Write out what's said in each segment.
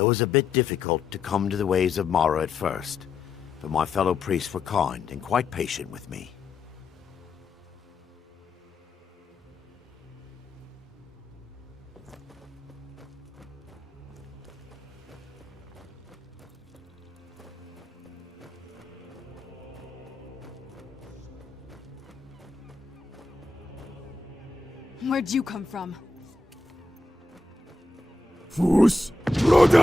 It was a bit difficult to come to the ways of Mara at first, but my fellow priests were kind and quite patient with me. Where'd you come from? Fus Roda!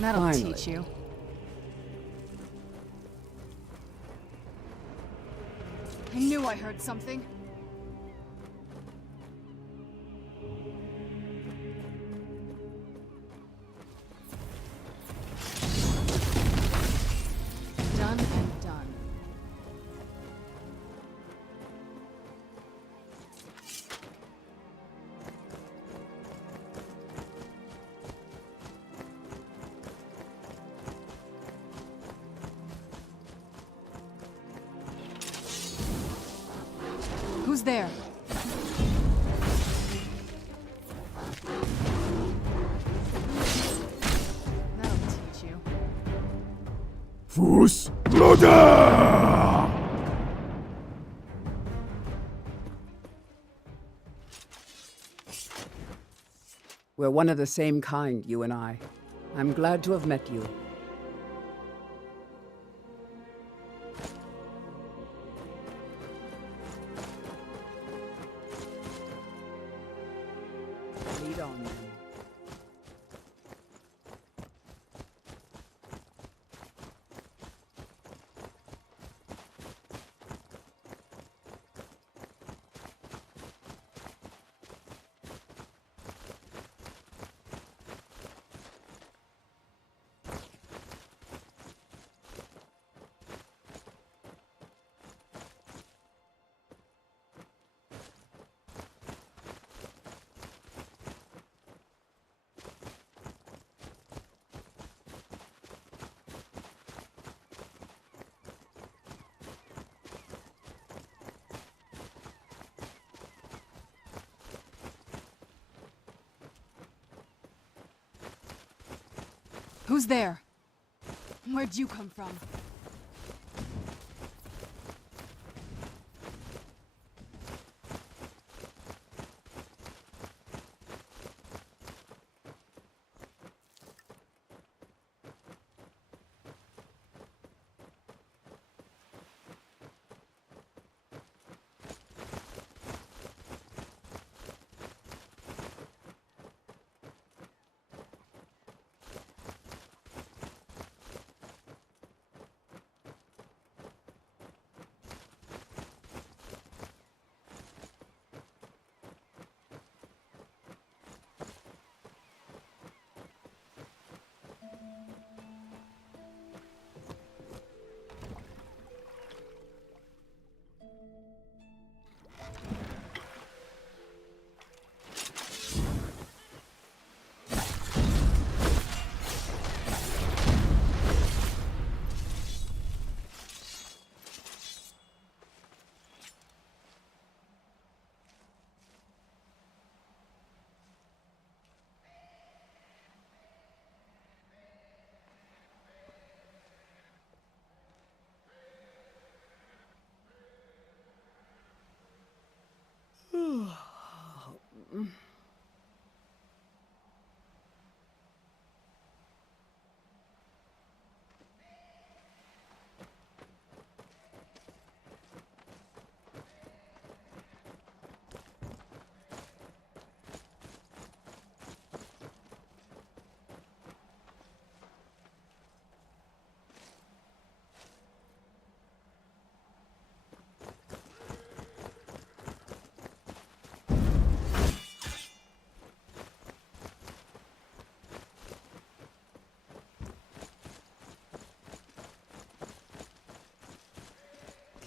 That'll Finally. teach you. I knew I heard something. Done and done. Who's there? That'll teach you. Fus Roda! We're one of the same kind, you and I. I'm glad to have met you. Lead on, then. Who's there? Where'd you come from?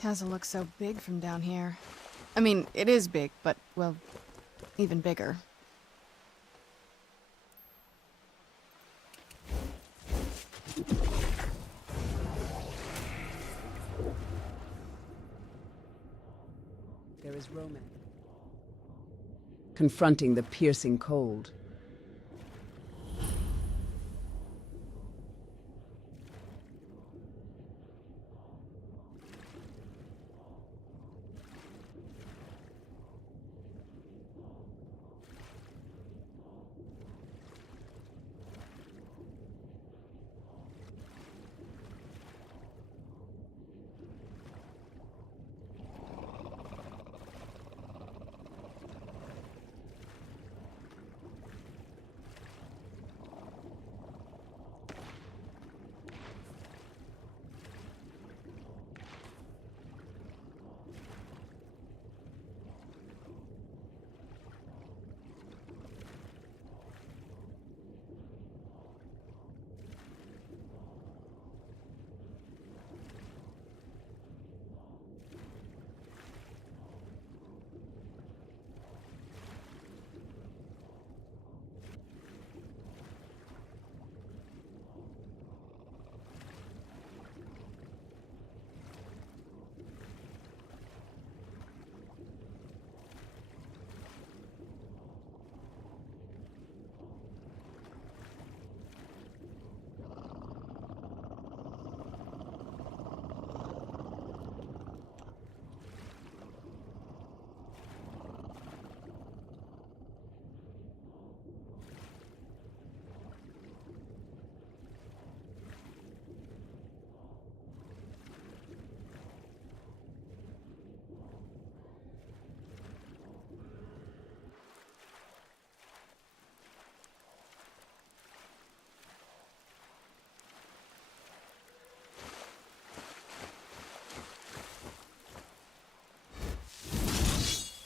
Castle looks so big from down here. I mean, it is big, but, well, even bigger. as romance. Confronting the piercing cold.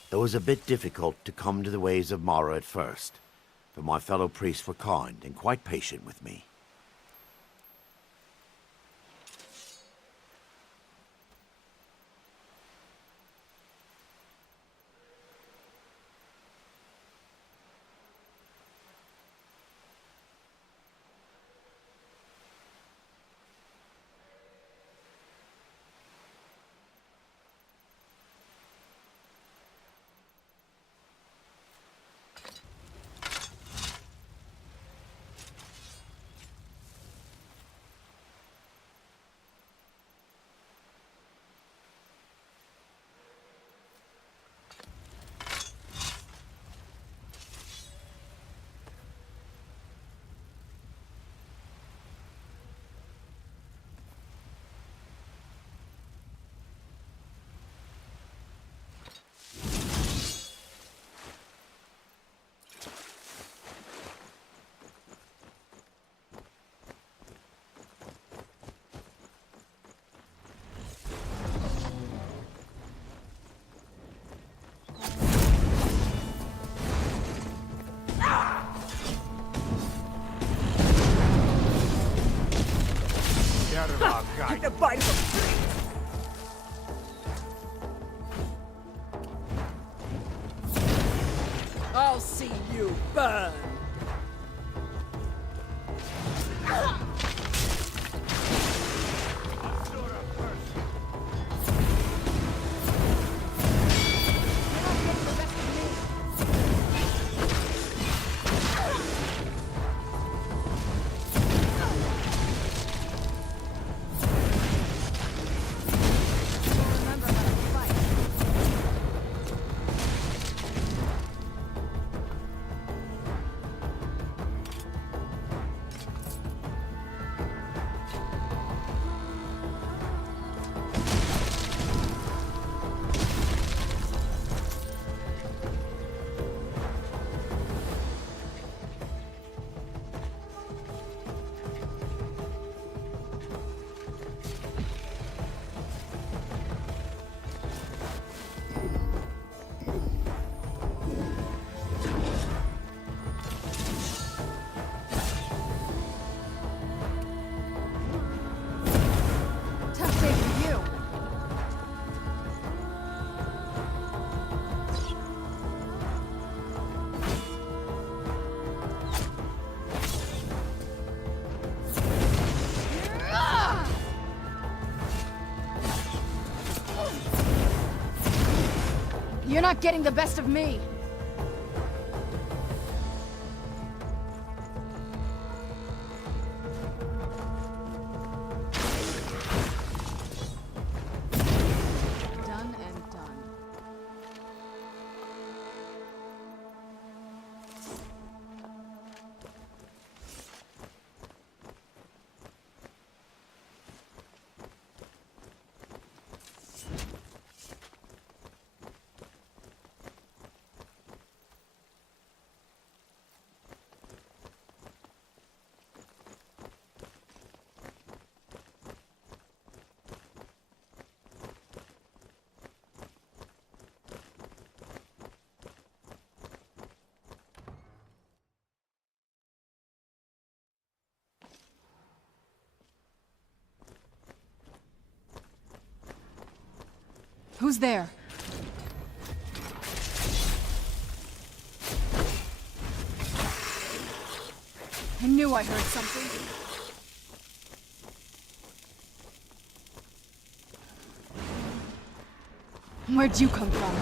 It was a bit difficult to come to the ways of Mara at first, but my fellow priests were kind and quite patient with me. Get the bite of a I'll see you burn! You're not getting the best of me! Done and done. Who's there? I knew I heard something. Where'd you come from?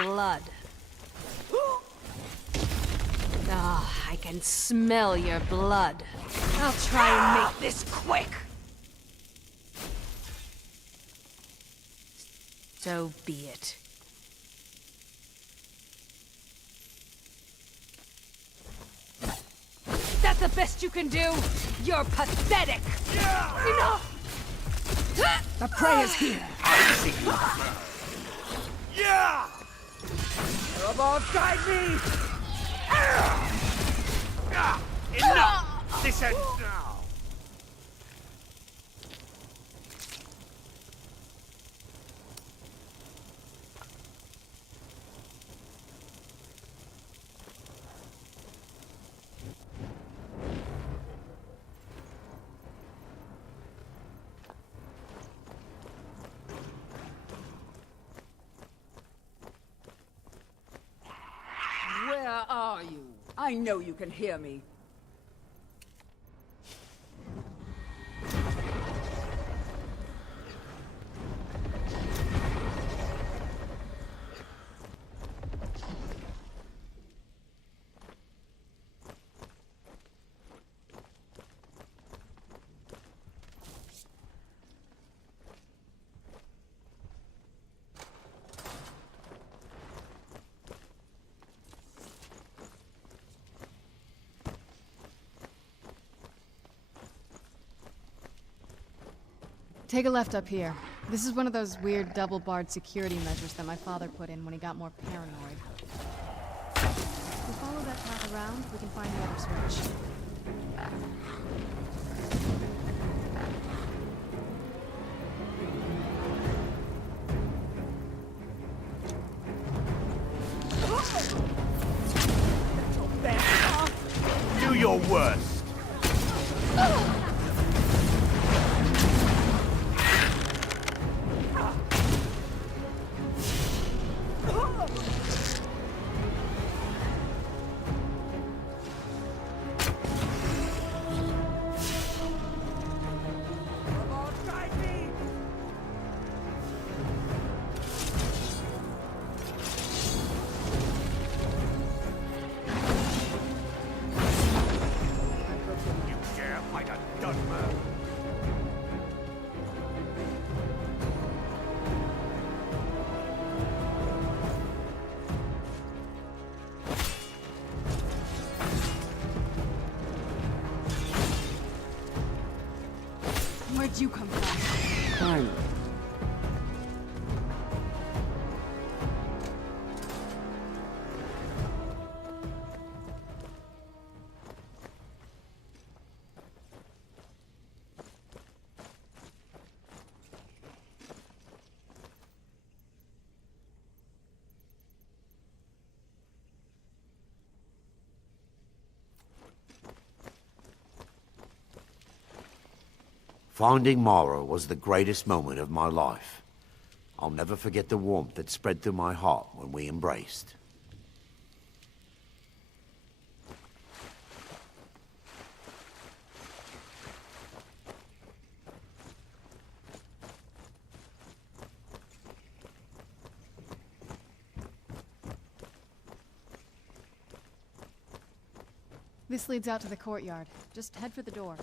Blood. Ah, I can smell your blood. I'll try and make this quick. So be it. That's the best you can do? You're pathetic! Enough! The prey is here! Yeah! Nerevar, guide me! Enough! This ends now! Where are you? I know you can hear me. Take a left up here. This is one of those weird double-barred security measures that my father put in when he got more paranoid. If we follow that path around, we can find the other switch. Do your worst! You dare fight a Dunmer? Where'd you come from? Finally. Finding Mara was the greatest moment of my life. I'll never forget the warmth that spread through my heart when we embraced. This leads out to the courtyard. Just head for the door.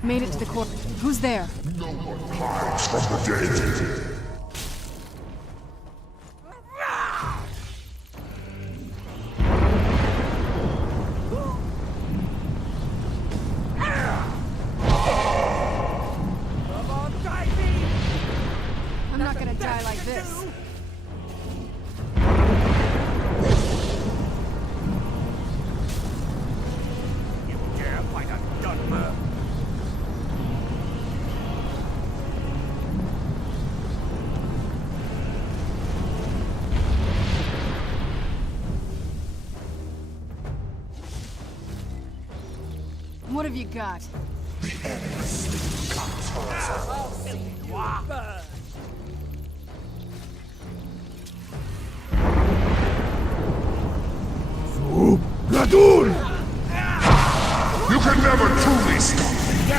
Made it to the court. Who's there? No one hides from the dead. I'm not gonna die like this. You dare fight a Dunmer? What have you got? Radul! You can never truly stop me.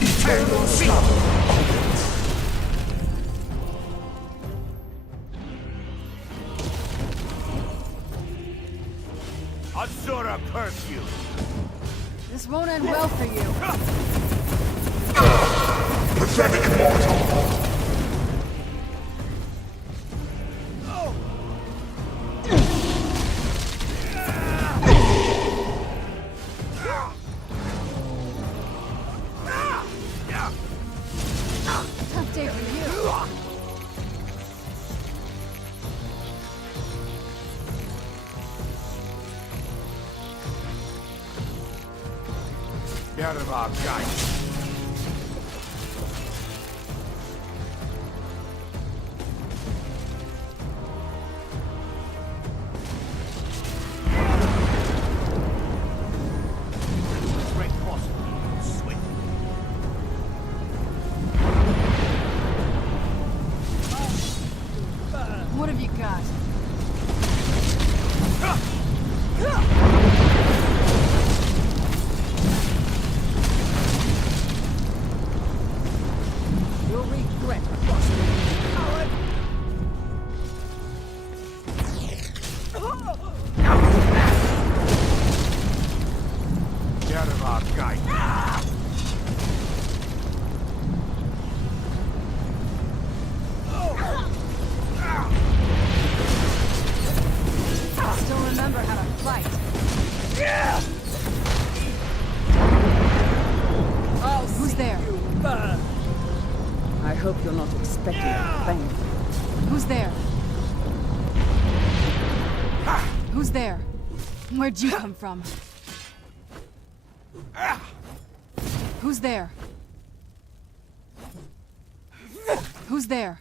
Eternal slumber. Asura curse you! This won't end well for you. Pathetic mortal. Tough day for you. Nerevar guide. Straight possible. Swift. What have you got? You'll regret crossing me, coward. Nerevar guide. Still remember how to fight. Who's there? I hope you're not expecting a thank you. Who's there? Who's there? Where'd you come from? Who's there? Who's there?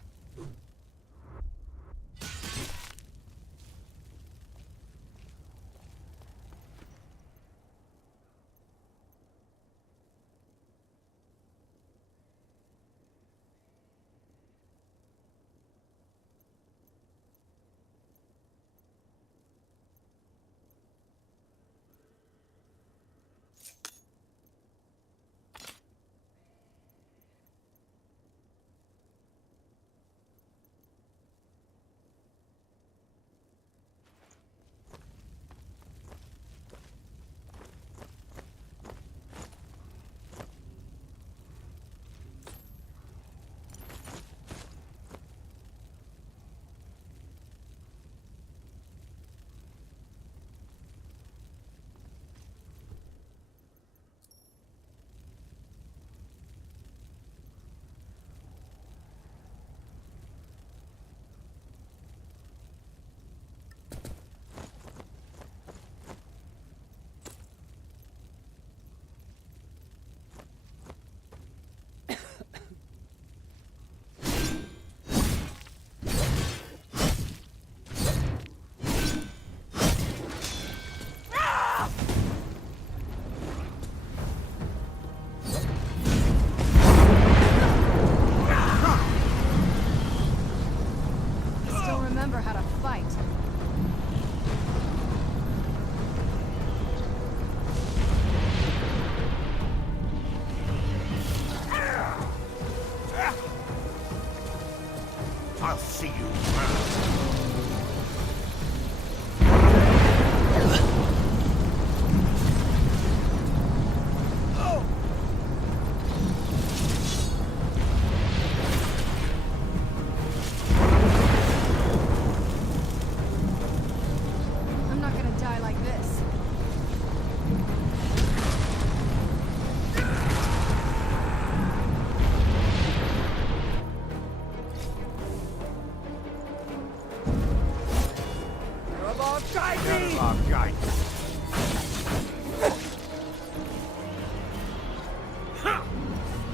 guide me! Nerevar, guide me!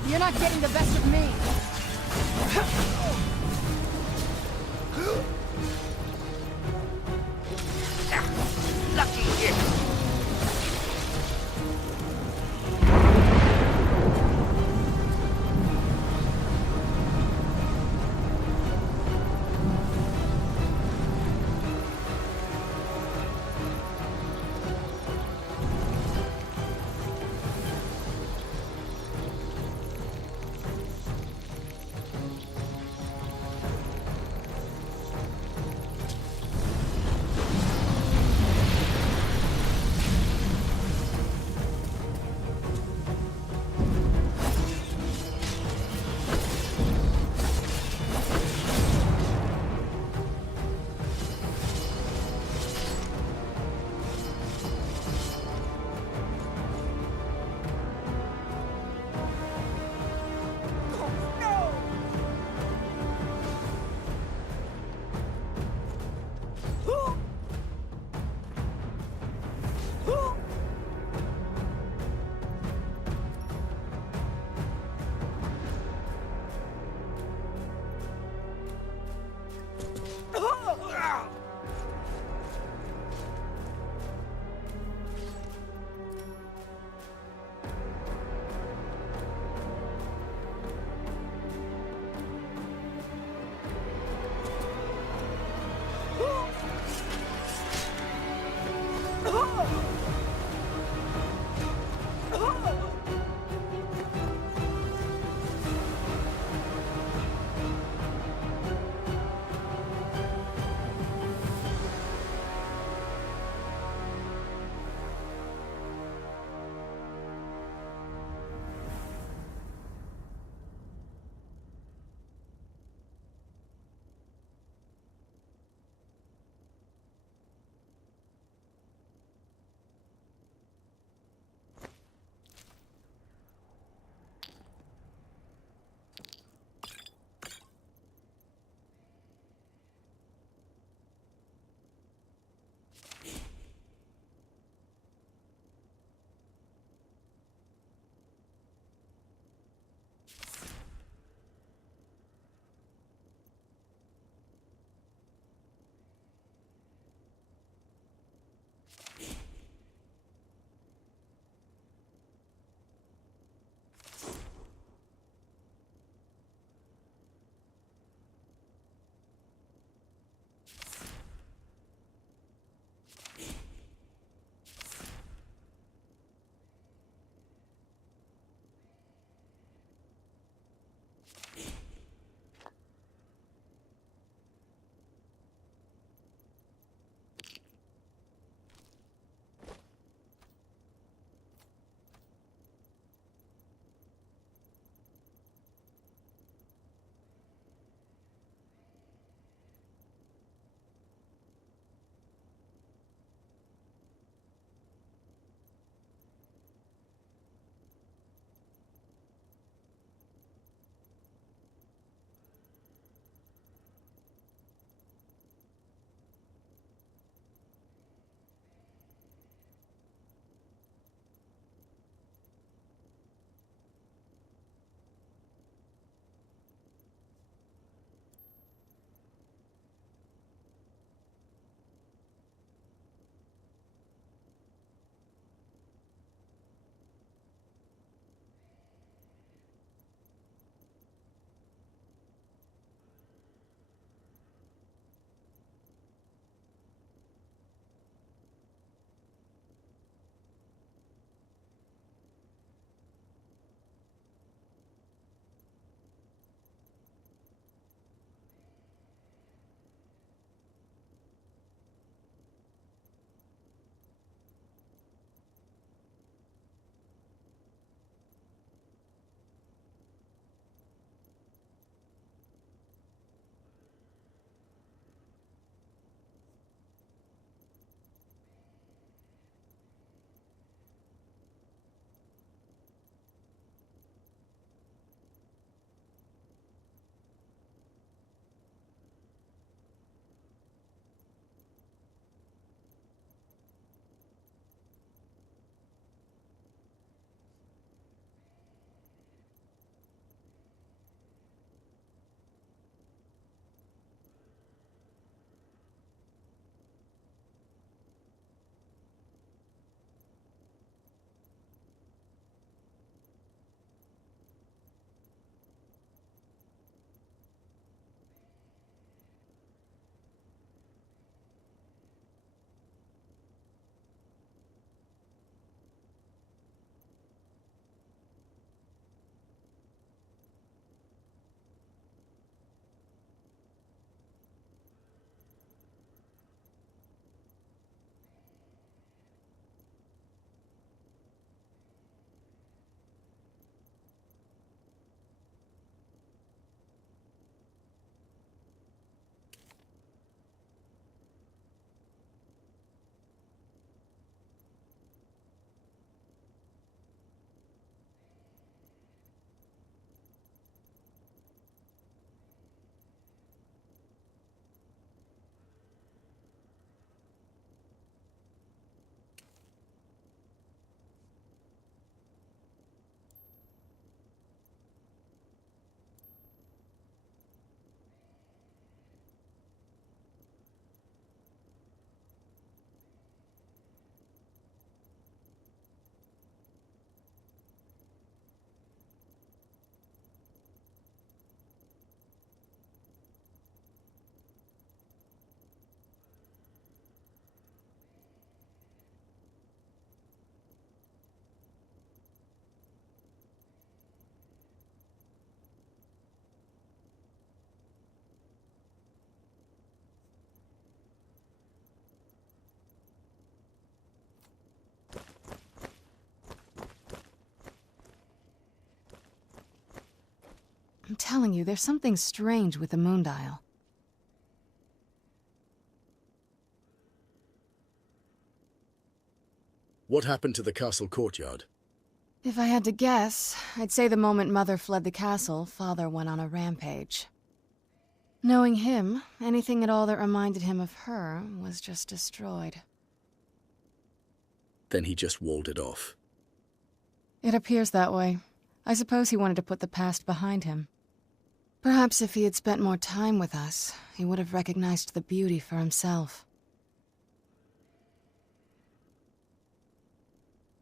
You're not getting the best of me. Lucky hit! I'm telling you, there's something strange with the moon dial. What happened to the castle courtyard? If I had to guess, I'd say the moment Mother fled the castle, Father went on a rampage. Knowing him, anything at all that reminded him of her was just destroyed. Then he just walled it off. It appears that way. I suppose he wanted to put the past behind him. Perhaps if he had spent more time with us, he would have recognized the beauty for himself.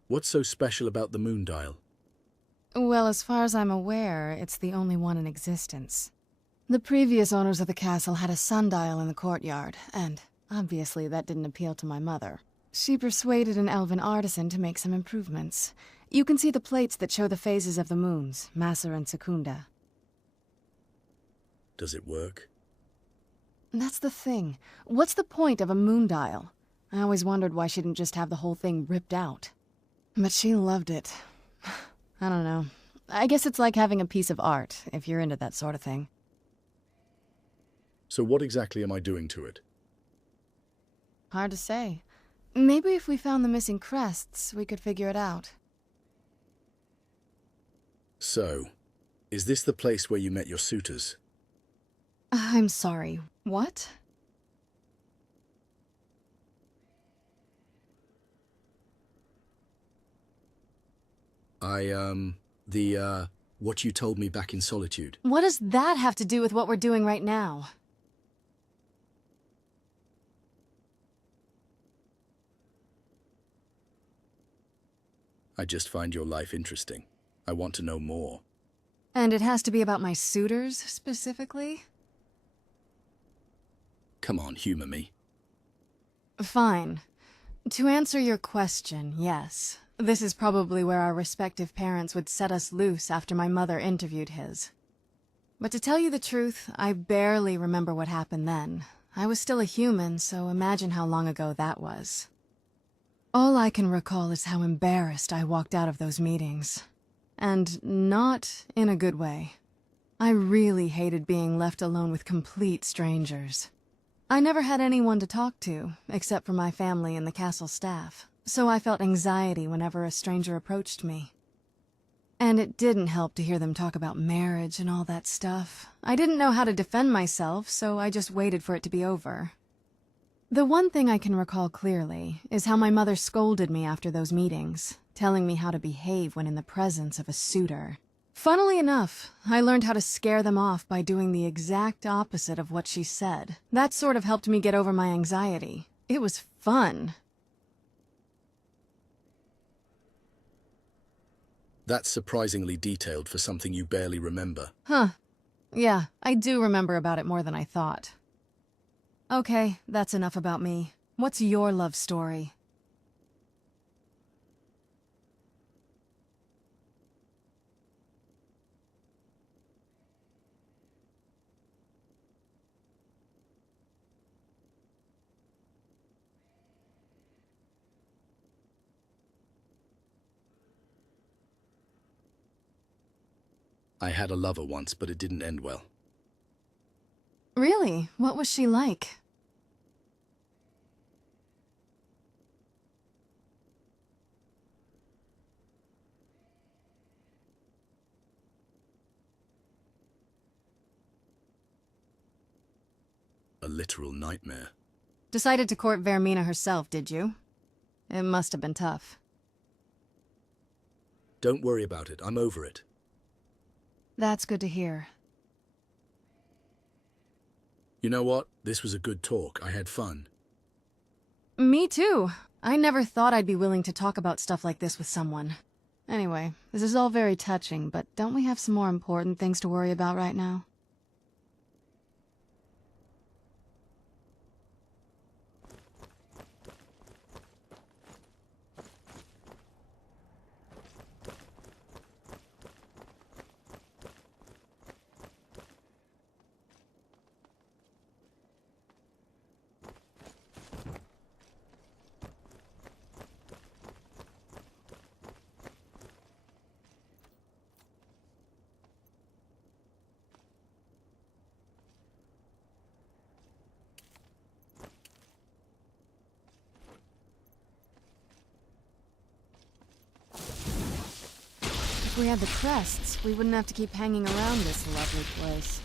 What's so special about the moon dial? Well, as far as I'm aware, it's the only one in existence. The previous owners of the castle had a sundial in the courtyard, and obviously that didn't appeal to my mother. She persuaded an elven artisan to make some improvements. You can see the plates that show the phases of the moons, Maser and Secunda. Does it work? That's the thing. What's the point of a moon dial? I always wondered why she didn't just have the whole thing ripped out. But she loved it. I don't know. I guess it's like having a piece of art, if you're into that sort of thing. So what exactly am I doing to it? Hard to say. Maybe if we found the missing crests, we could figure it out. So, is this the place where you met your suitors? I'm sorry. What? What you told me back in Solitude. What does that have to do with what we're doing right now? I just find your life interesting. I want to know more. And it has to be about my suitors, specifically? Come on, humor me. Fine. To answer your question, yes. This is probably where our respective parents would set us loose after my mother interviewed his. But to tell you the truth, I barely remember what happened then. I was still a human, so imagine how long ago that was. All I can recall is how embarrassed I walked out of those meetings. And not in a good way. I really hated being left alone with complete strangers. I never had anyone to talk to, except for my family and the castle staff, so I felt anxiety whenever a stranger approached me. And it didn't help to hear them talk about marriage and all that stuff. I didn't know how to defend myself, so I just waited for it to be over. The one thing I can recall clearly is how my mother scolded me after those meetings, telling me how to behave when in the presence of a suitor. Funnily enough, I learned how to scare them off by doing the exact opposite of what she said. That sort of helped me get over my anxiety. It was fun. That's surprisingly detailed for something you barely remember. Huh. Yeah, I do remember about it more than I thought. Okay, that's enough about me. What's your love story? I had a lover once, but it didn't end well. Really? What was she like? A literal nightmare. Decided to court Vermina herself, did you? It must have been tough. Don't worry about it, I'm over it. That's good to hear. You know what? This was a good talk. I had fun. Me too. I never thought I'd be willing to talk about stuff like this with someone. Anyway, this is all very touching, but don't we have some more important things to worry about right now? If we had the crests, we wouldn't have to keep hanging around this lovely place.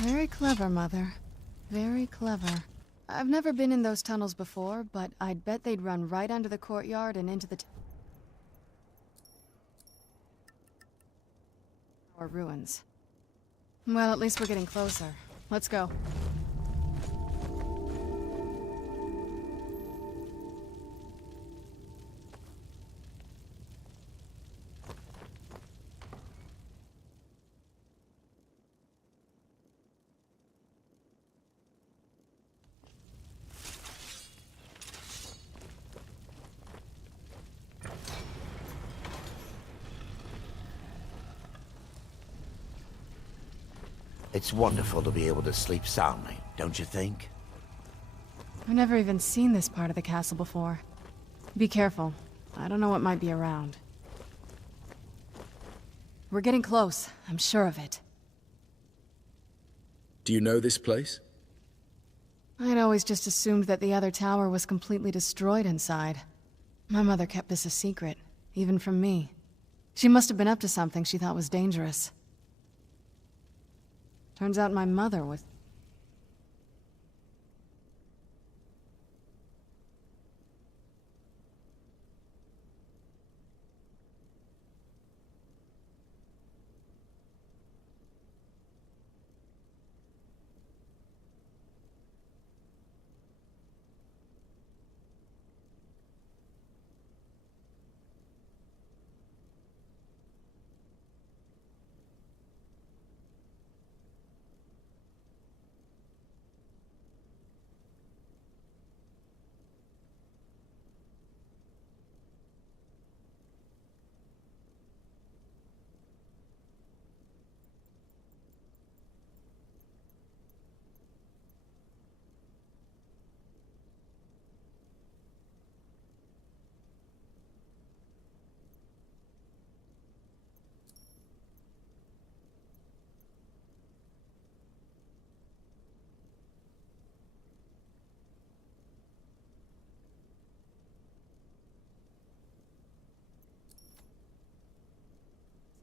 Very clever, Mother. Very clever. I've never been in those tunnels before, but I'd bet they'd run right under the courtyard and into the tower ruins. Well, at least we're getting closer. Let's go. It's wonderful to be able to sleep soundly, don't you think? I've never even seen this part of the castle before. Be careful. I don't know what might be around. We're getting close. I'm sure of it. Do you know this place? I'd always just assumed that the other tower was completely destroyed inside. My mother kept this a secret, even from me. She must have been up to something she thought was dangerous. Turns out my mother was...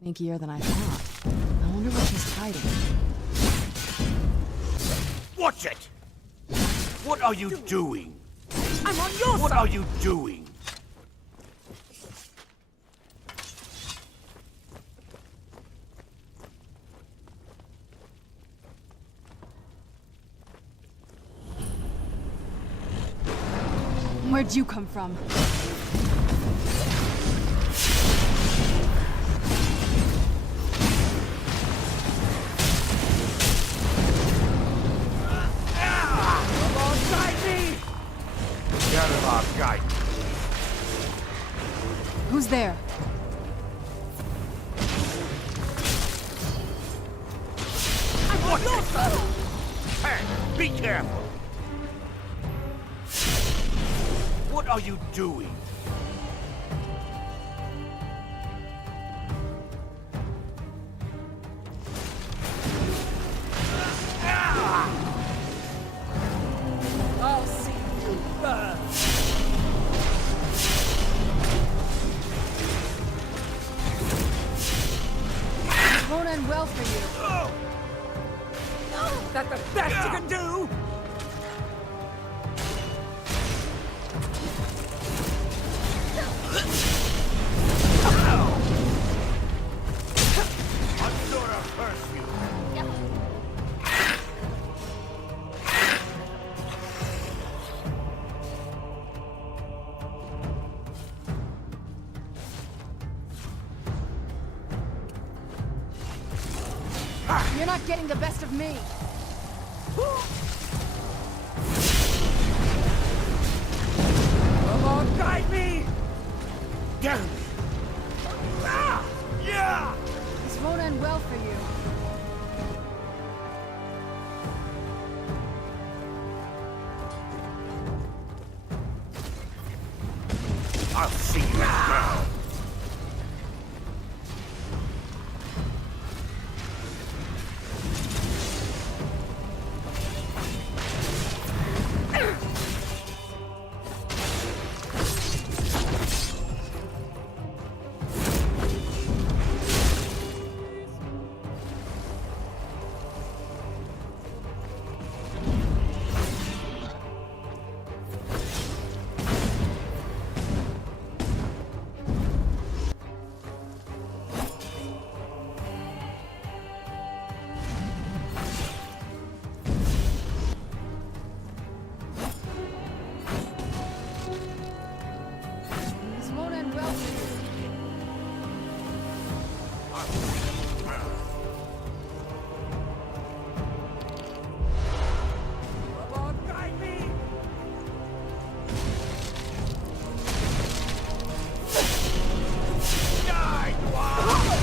Inkier than I thought. I wonder what she's hiding. Watch it! What are you doing? I'm on your What side! are you doing? Where'd you come from? Nerevar guide. Who's there? I'm on your side! Hey, be careful! What are you doing? I'll see you burn! It won't end well for you. Is that the best you can do? I'm sure I've hurt you. You're not getting the best of me. Come on, guide me! Damn it! Ah! Yeah! This won't end well for you. I'll see you now. This won't end well for you. Come on, guide me! Die, Dwarf!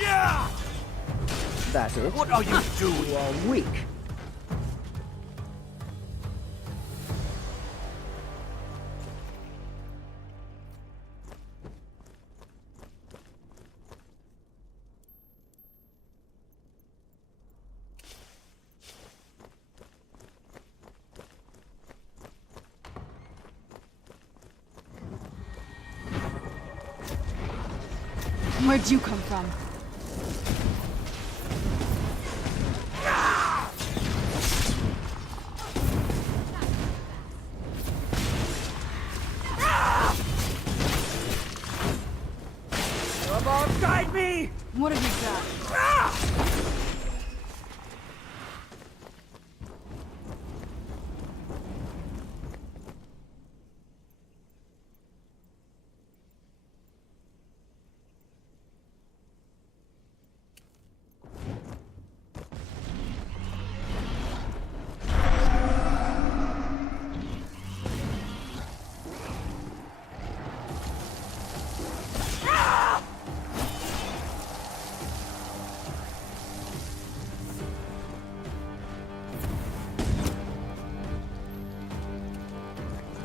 Yeah! That it? What are you doing? You are weak. Where'd you come from? Come on, guide me! What have you got? Ah!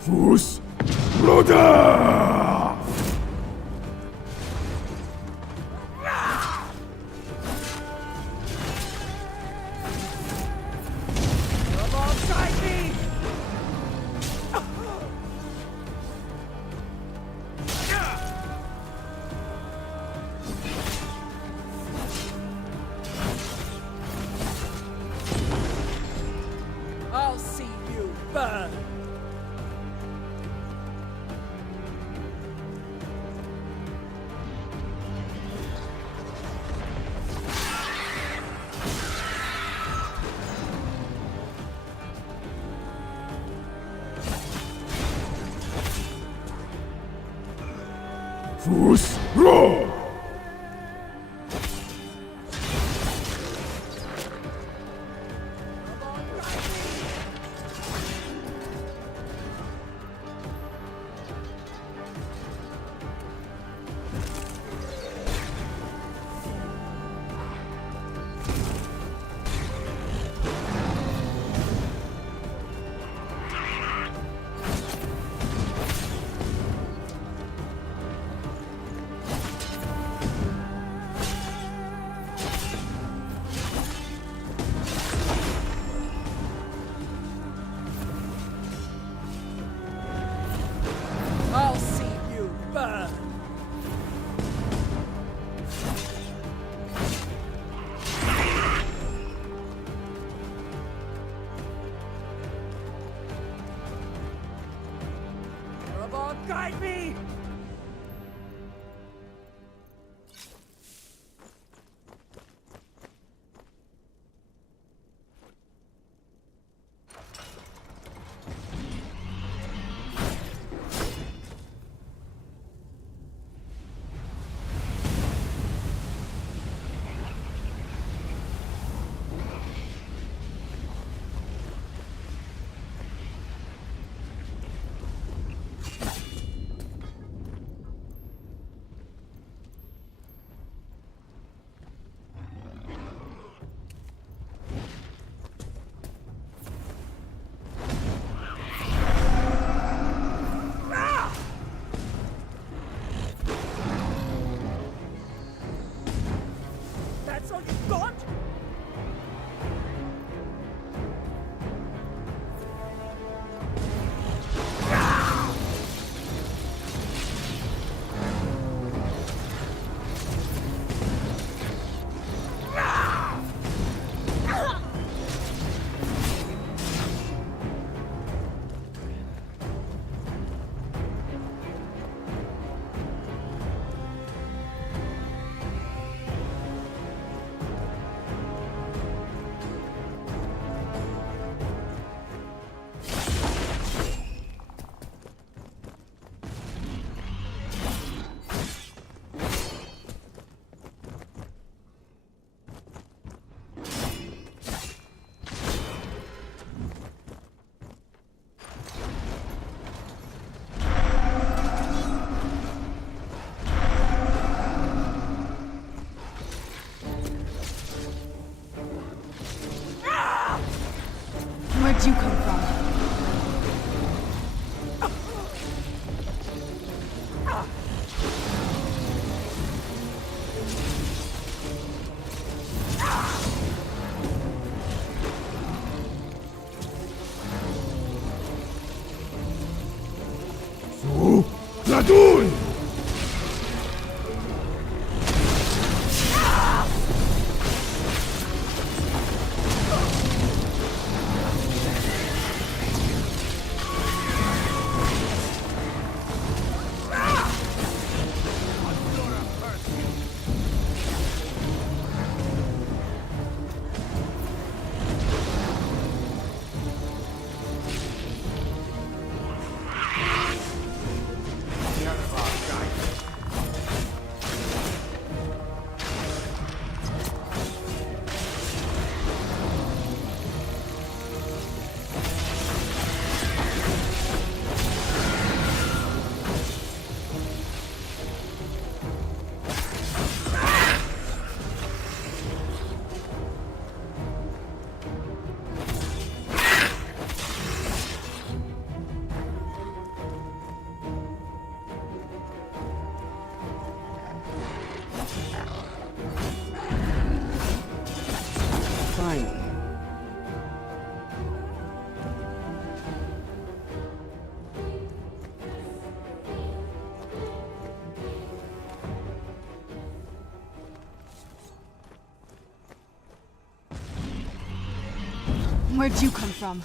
Fus Roda! Come on, guide me! Fus, roll! I'll see you burn! Nerevar, guide me! That's all you got? Where'd you come from? Radun! Finally. Where'd you come from?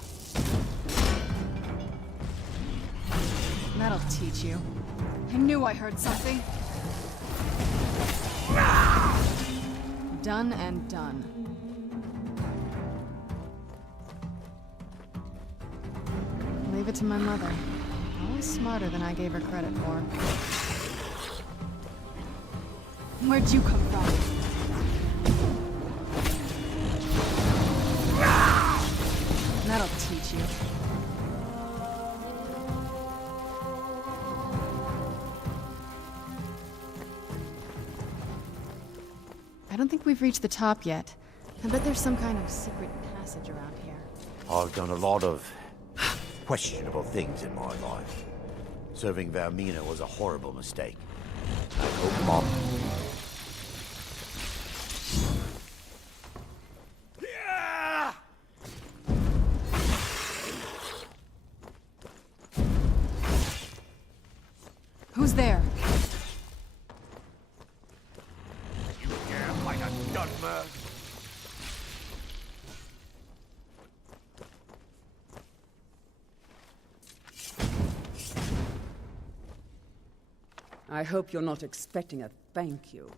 That'll teach you. I knew I heard something. Done and done. Leave it to my mother. Always smarter than I gave her credit for. Where'd you come from? That'll teach you. I don't think we've reached the top yet. I bet there's some kind of secret passage around here. I've done a lot of questionable things in my life. Serving Vermina was a horrible mistake. I hope Mom... Who's there? You dare fight a Dunmer? I hope you're not expecting a thank you.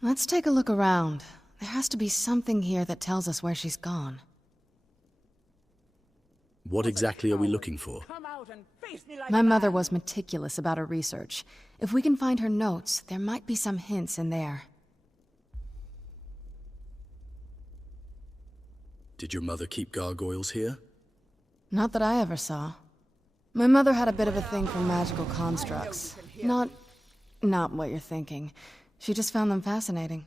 Let's take a look around. There has to be something here that tells us where she's gone. What exactly are we looking for? My mother was meticulous about her research. If we can find her notes, there might be some hints in there. Did your mother keep gargoyles here? Not that I ever saw. My mother had a bit of a thing for magical constructs. Not what you're thinking. She just found them fascinating.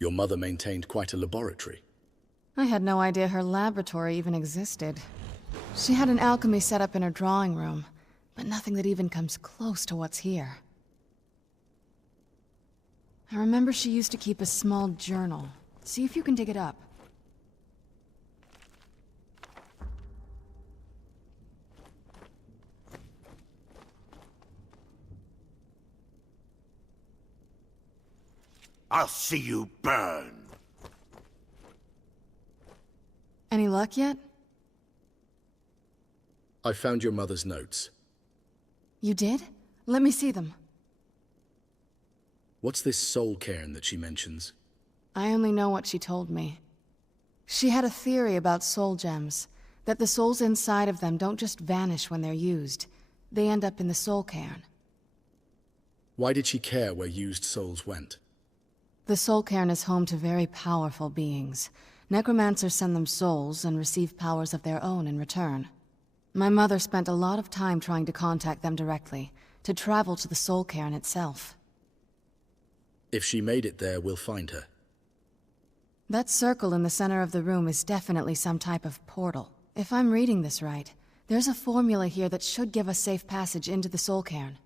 Your mother maintained quite a laboratory. I had no idea her laboratory even existed. She had an alchemy set up in her drawing room, but nothing that even comes close to what's here. I remember she used to keep a small journal. See if you can dig it up. I'll see you burn. Any luck yet? I found your mother's notes. You did? Let me see them. What's this soul cairn that she mentions? I only know what she told me. She had a theory about soul gems, that the souls inside of them don't just vanish when they're used. They end up in the soul cairn. Why did she care where used souls went? The soul cairn is home to very powerful beings. Necromancers send them souls and receive powers of their own in return. My mother spent a lot of time trying to contact them directly, to travel to the soul cairn itself. If she made it there, we'll find her. That circle in the center of the room is definitely some type of portal. If I'm reading this right, there's a formula here that should give us safe passage into the soul cairn.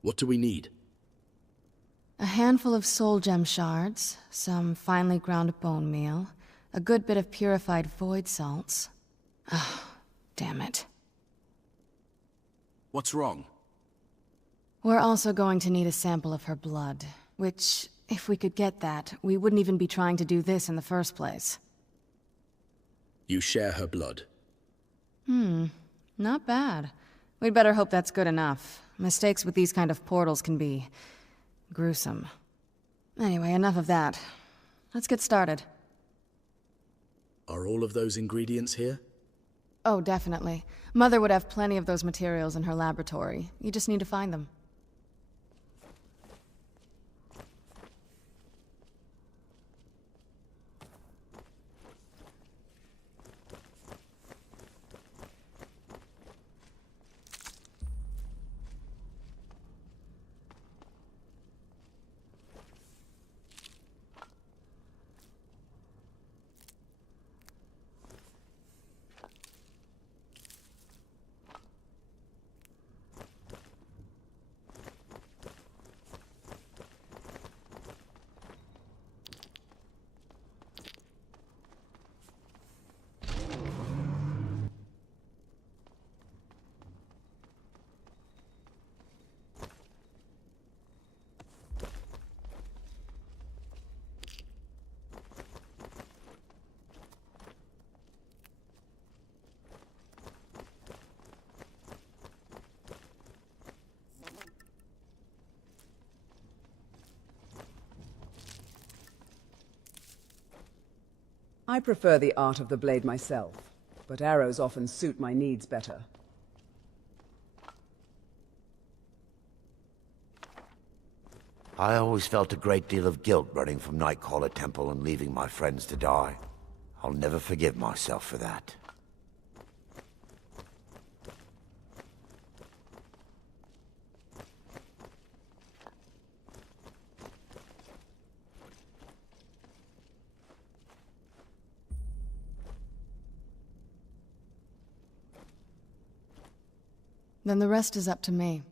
What do we need? A handful of soul gem shards, some finely ground bone meal, a good bit of purified void salts. Ah, damn it. What's wrong? We're also going to need a sample of her blood, which, if we could get that, we wouldn't even be trying to do this in the first place. You share her blood. Not bad. We'd better hope that's good enough. Mistakes with these kind of portals can be gruesome. Anyway, enough of that. Let's get started. Are all of those ingredients here? Oh, definitely. Mother would have plenty of those materials in her laboratory. You just need to find them. I prefer the art of the blade myself, but arrows often suit my needs better. I always felt a great deal of guilt running from Nightcaller Temple and leaving my friends to die. I'll never forgive myself for that. Then the rest is up to me.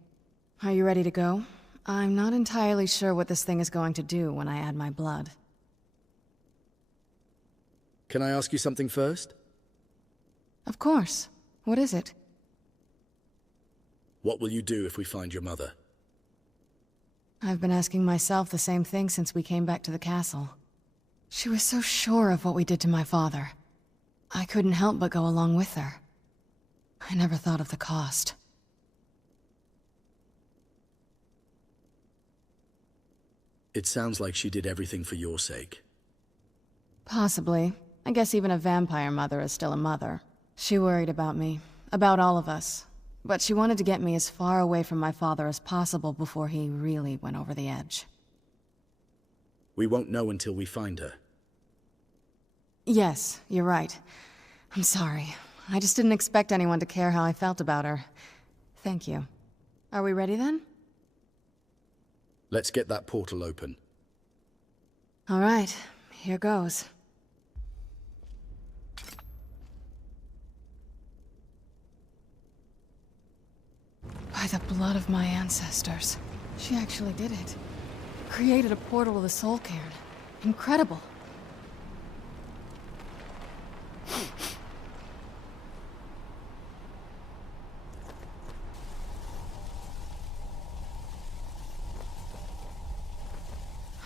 Are you ready to go? I'm not entirely sure what this thing is going to do when I add my blood. Can I ask you something first? Of course. What is it? What will you do if we find your mother? I've been asking myself the same thing since we came back to the castle. She was so sure of what we did to my father. I couldn't help but go along with her. I never thought of the cost. It sounds like she did everything for your sake. Possibly. I guess even a vampire mother is still a mother. She worried about me, about all of us. But she wanted to get me as far away from my father as possible before he really went over the edge. We won't know until we find her. Yes, you're right. I'm sorry. I just didn't expect anyone to care how I felt about her. Thank you. Are we ready then? Let's get that portal open. All right, here goes. By the blood of my ancestors. She actually did it. Created a portal to the Soul Cairn. Incredible.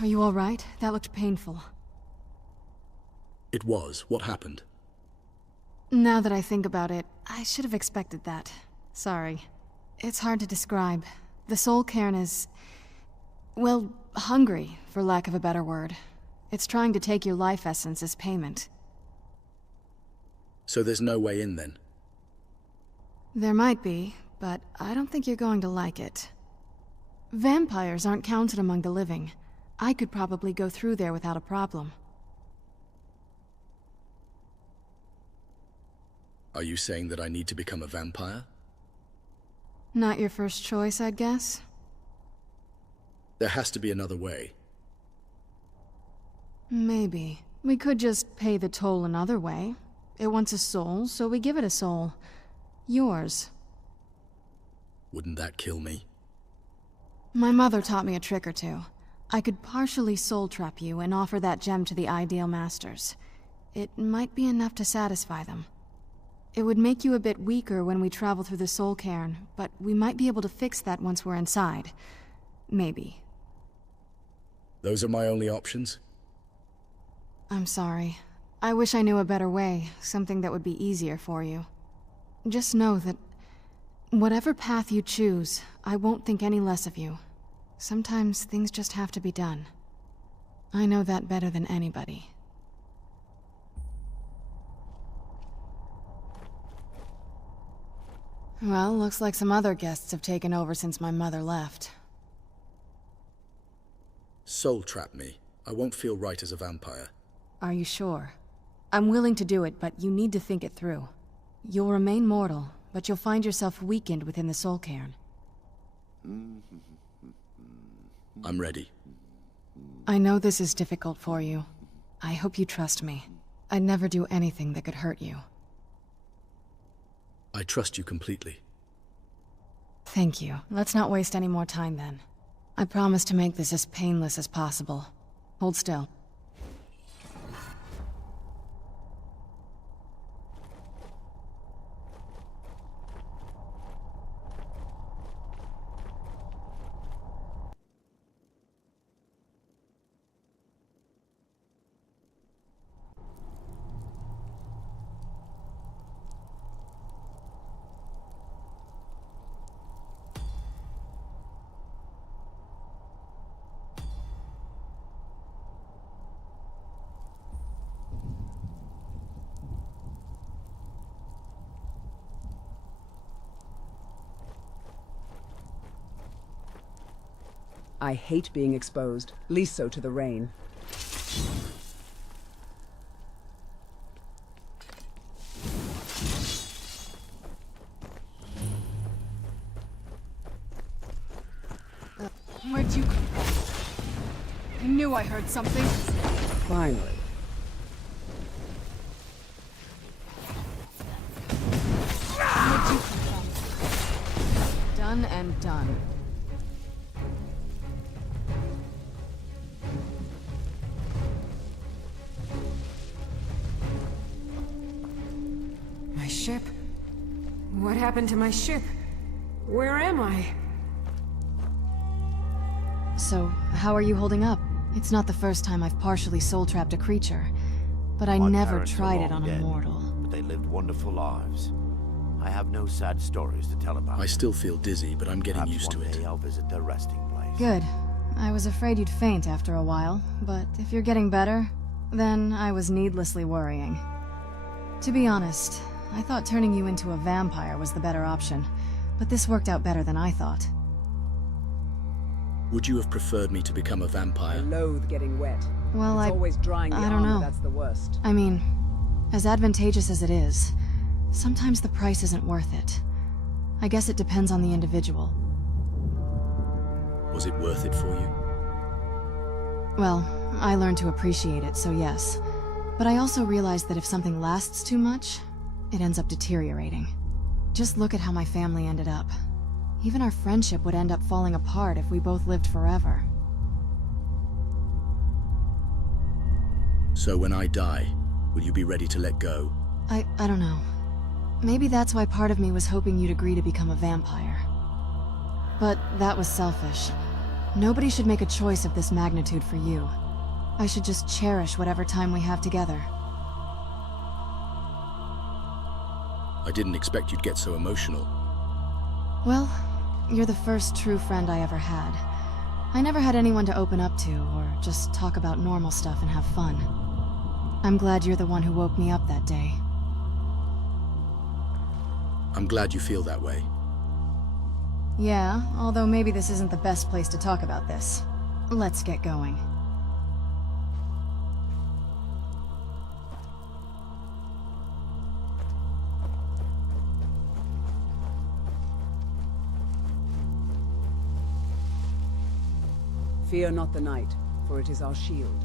Are you all right? That looked painful. It was. What happened? Now that I think about it, I should have expected that. Sorry. It's hard to describe. The Soul Cairn is... well, hungry, for lack of a better word. It's trying to take your life essence as payment. So there's no way in then? There might be, but I don't think you're going to like it. Vampires aren't counted among the living. I could probably go through there without a problem. Are you saying that I need to become a vampire? Not your first choice, I'd guess? There has to be another way. Maybe. We could just pay the toll another way. It wants a soul, so we give it a soul. Yours. Wouldn't that kill me? My mother taught me a trick or two. I could partially soul trap you and offer that gem to the ideal masters. It might be enough to satisfy them. It would make you a bit weaker when we travel through the Soul Cairn, but we might be able to fix that once we're inside. Maybe. Those are my only options? I'm sorry. I wish I knew a better way, something that would be easier for you. Just know that whatever path you choose, I won't think any less of you. Sometimes things just have to be done. I know that better than anybody. Well, looks like some other guests have taken over since my mother left. Soul trap me. I won't feel right as a vampire. Are you sure? I'm willing to do it, but you need to think it through. You'll remain mortal, but you'll find yourself weakened within the Soul Cairn. I'm ready. I know this is difficult for you. I hope you trust me. I'd never do anything that could hurt you. I trust you completely. Thank you. Let's not waste any more time then. I promise to make this as painless as possible. Hold still. I hate being exposed, least so to the rain. Where'd you come from? I knew I heard something. Finally. Where'd you come from? Done and done. My ship? What happened to my ship? Where am I? So, how are you holding up? It's not the first time I've partially soul-trapped a creature, but I My never parents are tried it long on a dead, mortal. But they lived wonderful lives. I have no sad stories to tell about. I still feel dizzy, but I'm getting Perhaps used to one it. day I'll visit their resting place. Good. I was afraid you'd faint after a while, but if you're getting better, then I was needlessly worrying. To be honest, I thought turning you into a vampire was the better option, but this worked out better than I thought. Would you have preferred me to become a I vampire? loathe getting wet. Well, It's I always drying the I don't armor know. that's the worst. I mean, as advantageous as it is, sometimes the price isn't worth it. I guess it depends on the individual. Was it worth it for you? Well, I learned to appreciate it, so yes. But I also realized that if something lasts too much, it ends up deteriorating. Just look at how my family ended up. Even our friendship would end up falling apart if we both lived forever. So when I die, will you be ready to let go? I don't know. Maybe that's why part of me was hoping you'd agree to become a vampire. But that was selfish. Nobody should make a choice of this magnitude for you. I should just cherish whatever time we have together. I didn't expect you'd get so emotional. Well, you're the first true friend I ever had. I never had anyone to open up to, or just talk about normal stuff and have fun. I'm glad you're the one who woke me up that day. I'm glad you feel that way. Yeah, although maybe this isn't the best place to talk about this. Let's get going. Fear not the night, for it is our shield.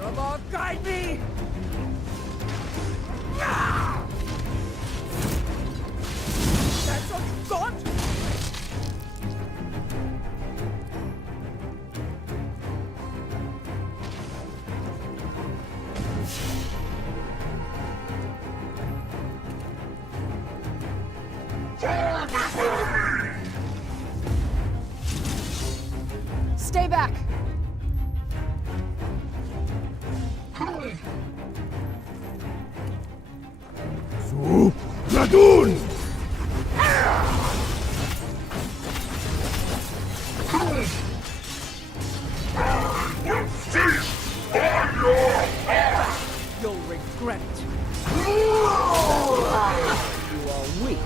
Nerevar, guide me! That's all you got? Stay back! So, Radun! You'll regret it. You are weak.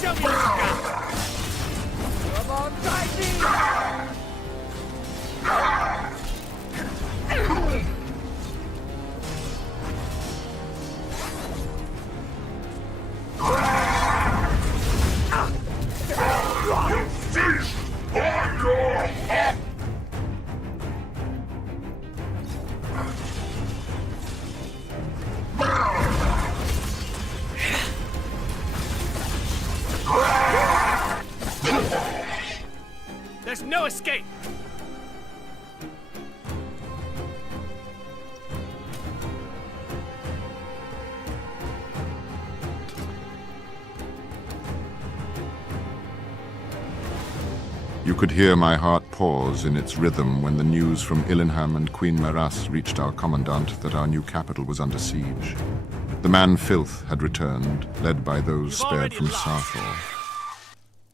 Show me what you got! Nerevar, guide me! There's no escape! You could hear my heart pause in its rhythm when the news from Illingham and Queen Maras reached our commandant that our new capital was under siege. The man Filth had returned, led by those spared from Sarthor.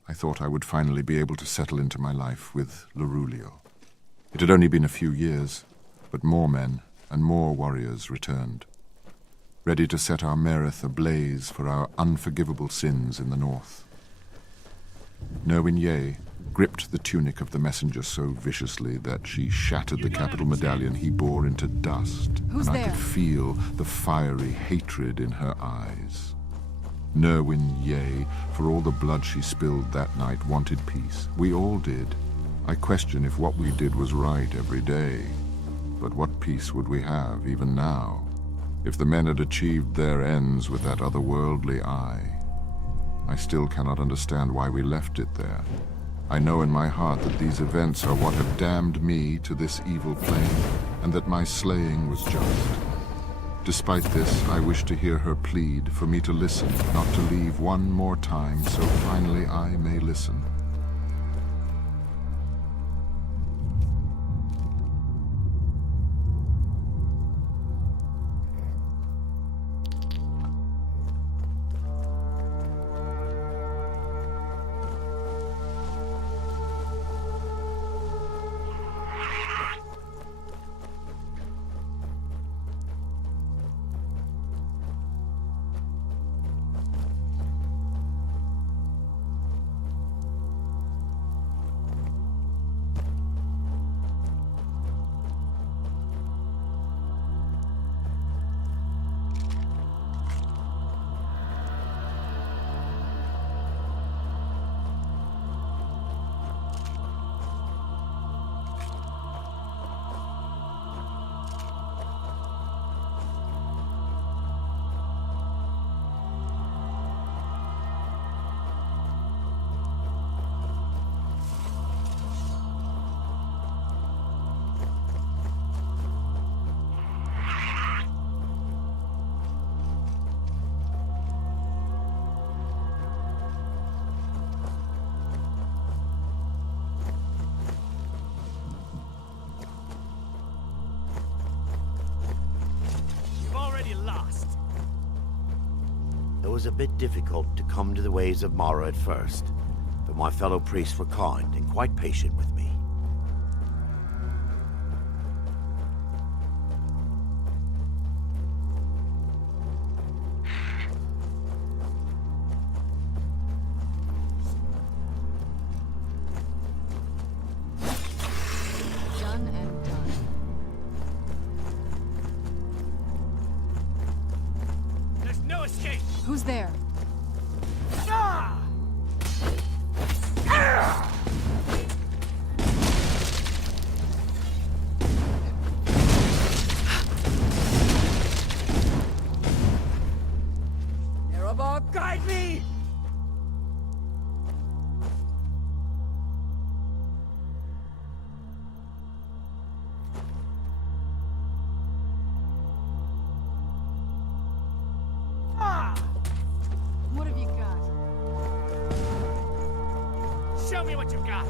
I thought I would finally be able to settle into my life with Lorulio. It had only been a few years, but more men and more warriors returned, ready to set our Merith ablaze for our unforgivable sins in the north. Nerwin Ye gripped the tunic of the messenger so viciously that she shattered the capital medallion he bore into dust, Who's and I there? could feel the fiery hatred in her eyes. Nerwin Ye, for all the blood she spilled that night, wanted peace. We all did. I question if what we did was right every day. But what peace would we have, even now, if the men had achieved their ends with that otherworldly eye? I still cannot understand why we left it there. I know in my heart that these events are what have damned me to this evil plane, and that my slaying was just. Despite this, I wish to hear her plead for me to listen, not to leave one more time, so finally I may listen. It was a bit difficult to come to the ways of Mara at first, but my fellow priests were kind and quite patient with me. Done and done. There's no escape! Who's there? Nerevar, guide me! What have you got? Show me what you got!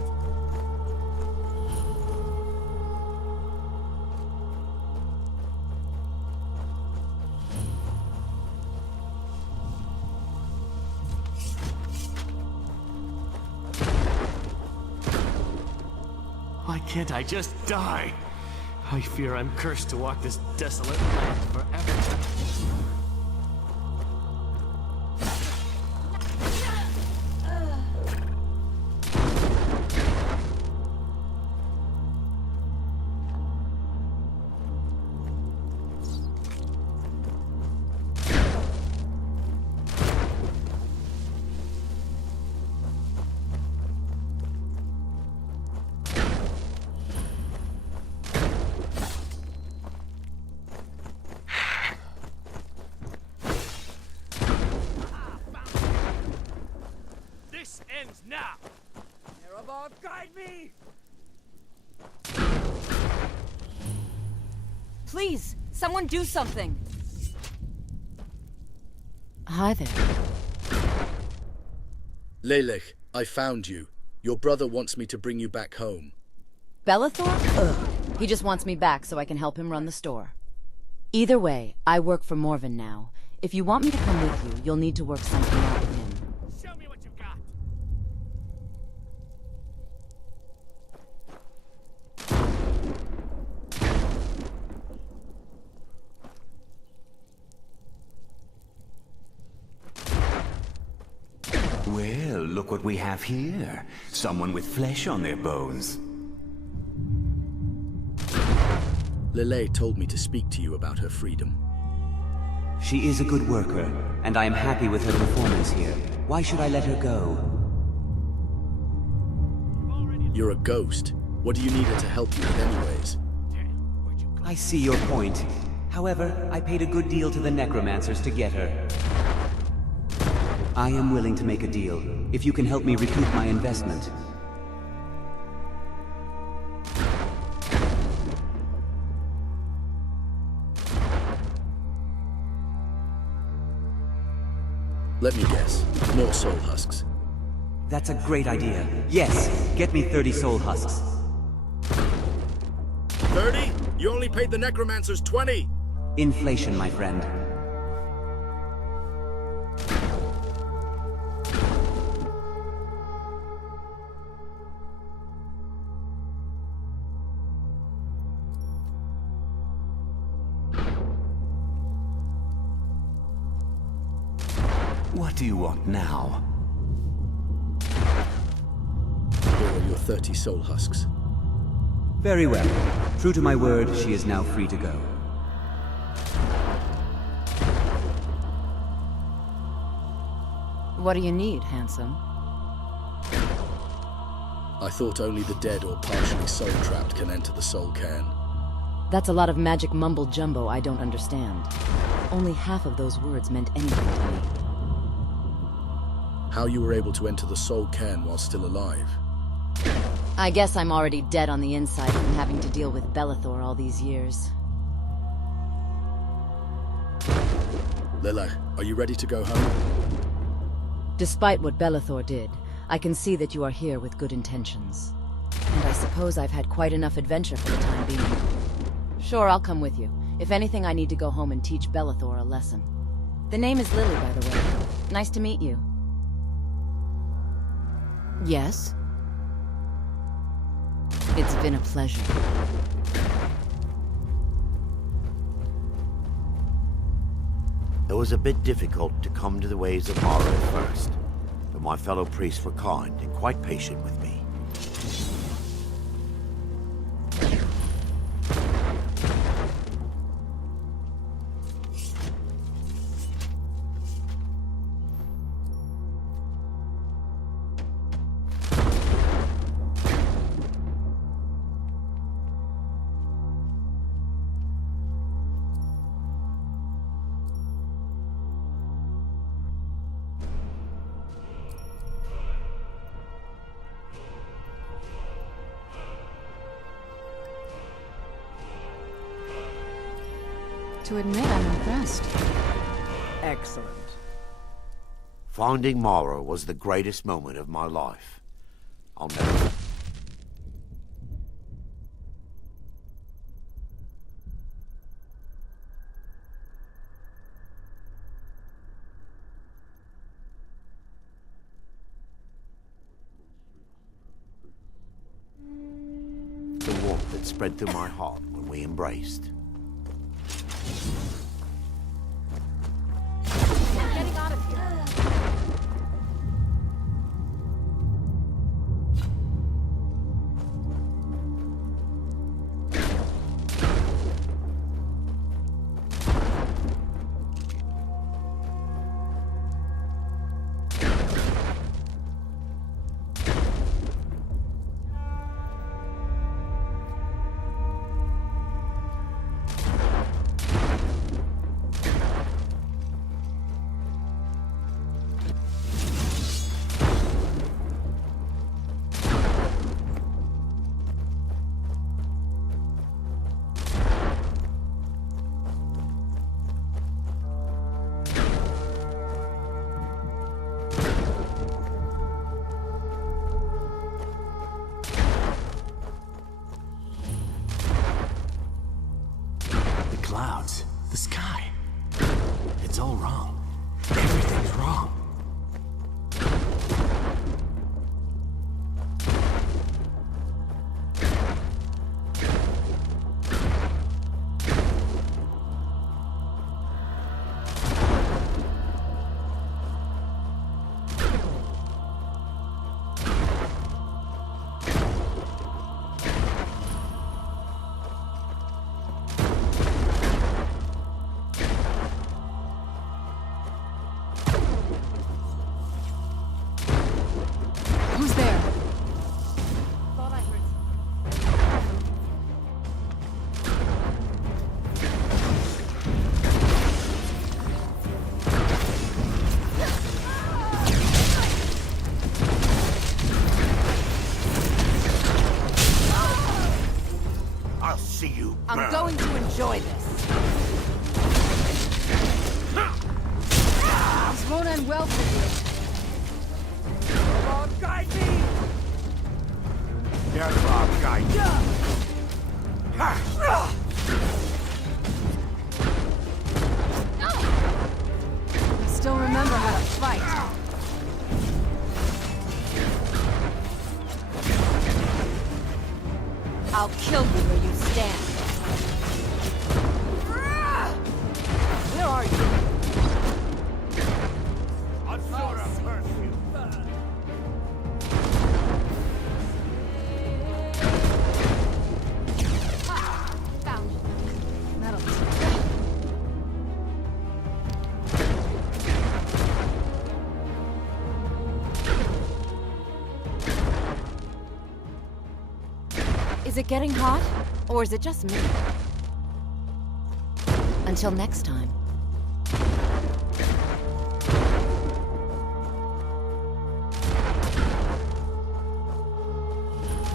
Why can't I just die? I fear I'm cursed to walk this desolate land forever. This ends now! Nerevar, guide me! Please, someone do something. Hi there. Lelech, I found you. Your brother wants me to bring you back home. Bellathor? Ugh. He just wants me back so I can help him run the store. Either way, I work for Morven now. If you want me to come with you, you'll need to work something out with him. Show me what you got. Well, look what we have here. Someone with flesh on their bones. Lele told me to speak to you about her freedom. She is a good worker, and I am happy with her performance here. Why should I let her go? You're a ghost. What do you need her to help you with anyways? I see your point. However, I paid a good deal to the necromancers to get her. I am willing to make a deal, if you can help me recoup my investment. Let me guess. More soul husks. That's a great idea. Yes, get me 30 soul husks. 30? You only paid the necromancers 20! Inflation, my friend. What do you want now? Here are your 30 soul husks. Very well. True to my word, she is now free to go. What do you need, handsome? I thought only the dead or partially soul-trapped can enter the soul cairn. That's a lot of magic mumble-jumbo I don't understand. Only half of those words meant anything to me. How you were able to enter the soul cairn while still alive? I guess I'm already dead on the inside from having to deal with Bellathor all these years. Lilach, are you ready to go home? Despite what Bellathor did, I can see that you are here with good intentions. And I suppose I've had quite enough adventure for the time being. Sure, I'll come with you. If anything, I need to go home and teach Bellathor a lesson. The name is Lily, by the way. Nice to meet you. Yes? It's been a pleasure. It was a bit difficult to come to the ways of Mara at first, but my fellow priests were kind and quite patient with me. To admit, I'm impressed. Excellent. Finding Mara was the greatest moment of my life. I'll never... The warmth that spread through my heart when we embraced. Getting out of here. clouds, the sky. It's all wrong. Everything's wrong. Who's there? Thought I heard. I'll see you burn. I'm going to enjoy this. This won't end well for you. Guide me! Nerevar, guide me! I still remember how to fight. I'll kill you where you stand. Where are you? I'm sure I've hurt you. Found you. That'll do. Is it getting hot? Or is it just me? Until next time.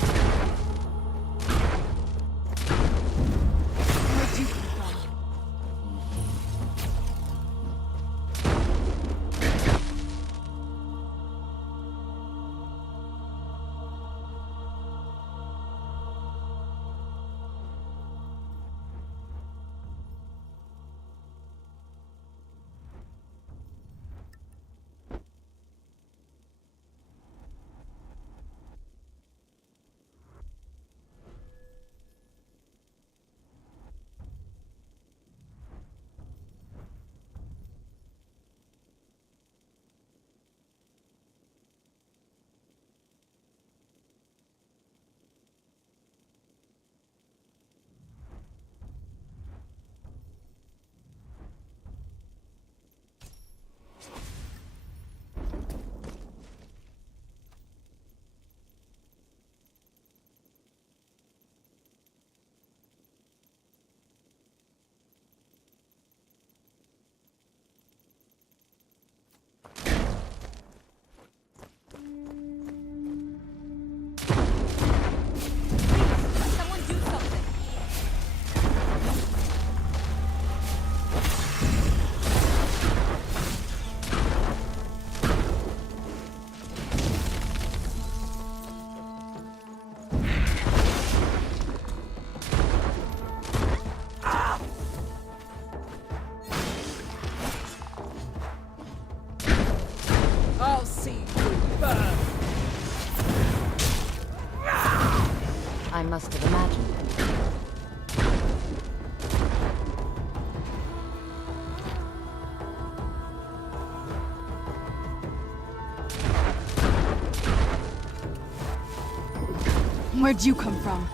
Where'd you come from? Someone do something. I'll see you burn. I must have imagined it. Where'd you come from?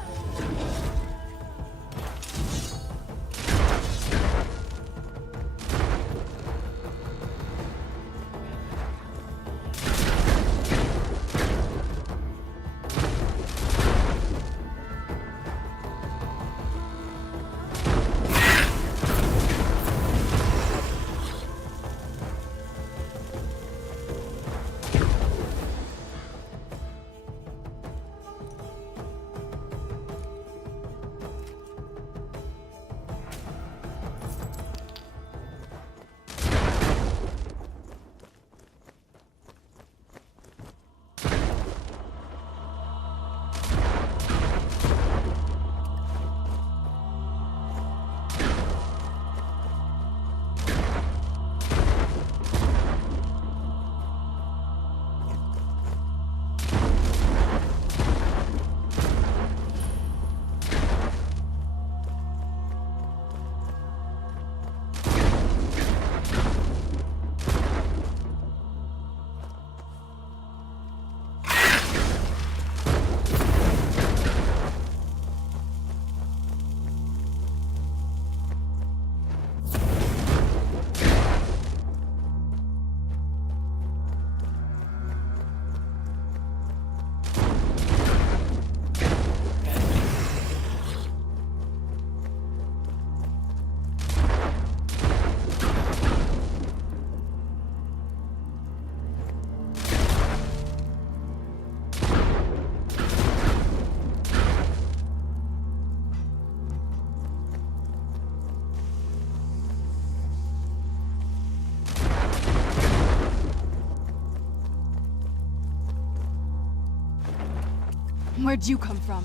Where'd you come from?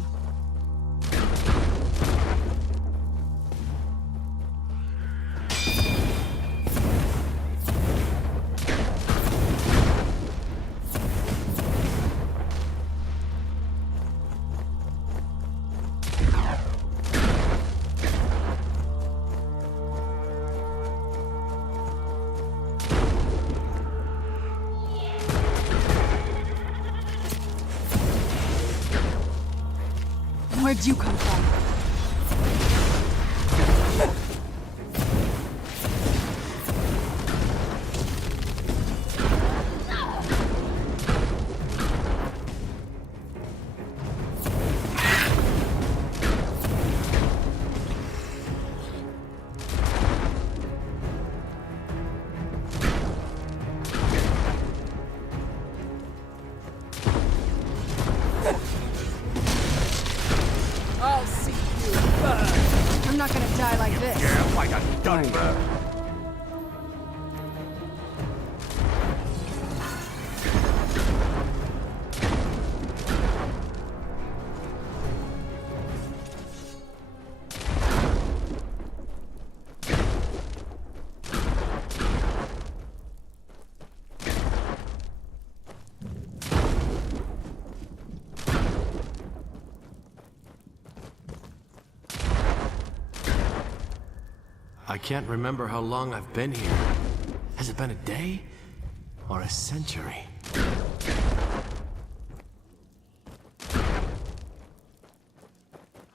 Where'd you come from? I'm not gonna die like this. Yeah, like a Dunmer. I can't remember how long I've been here. Has it been a day? Or a century?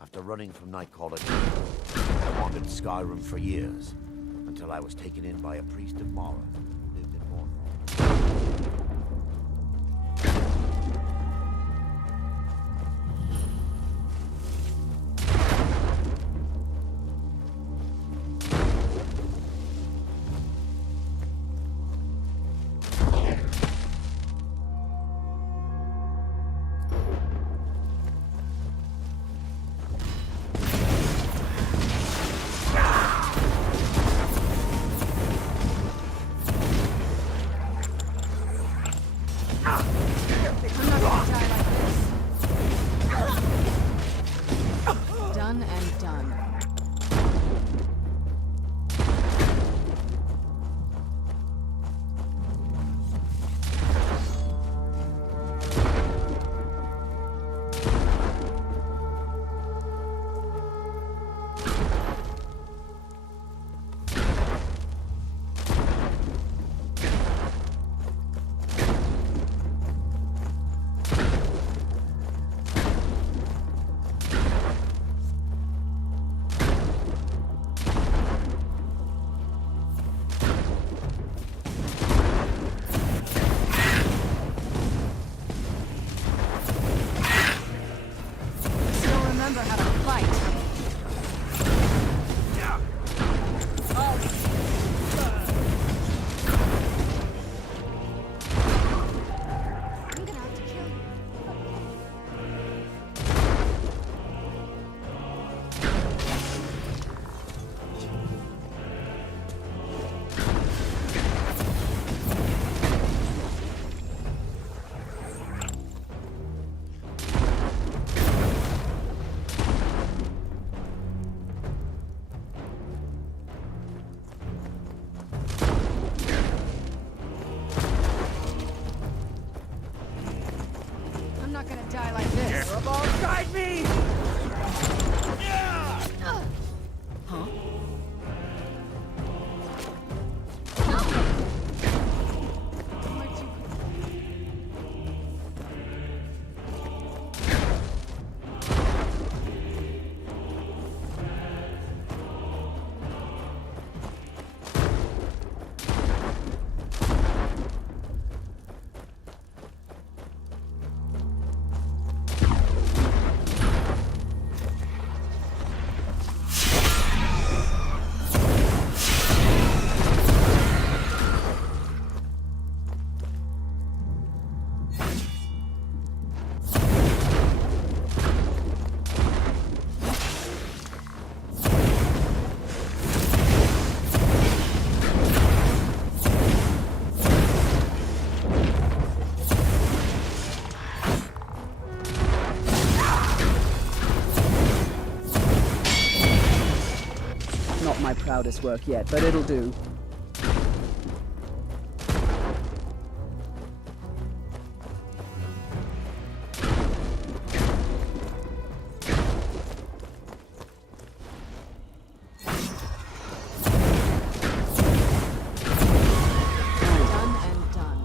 After running from Nightcaller, I wandered Skyrim for years, until I was taken in by a priest of Mara who lived in Morn. my proudest work yet, but it'll do. Done and done.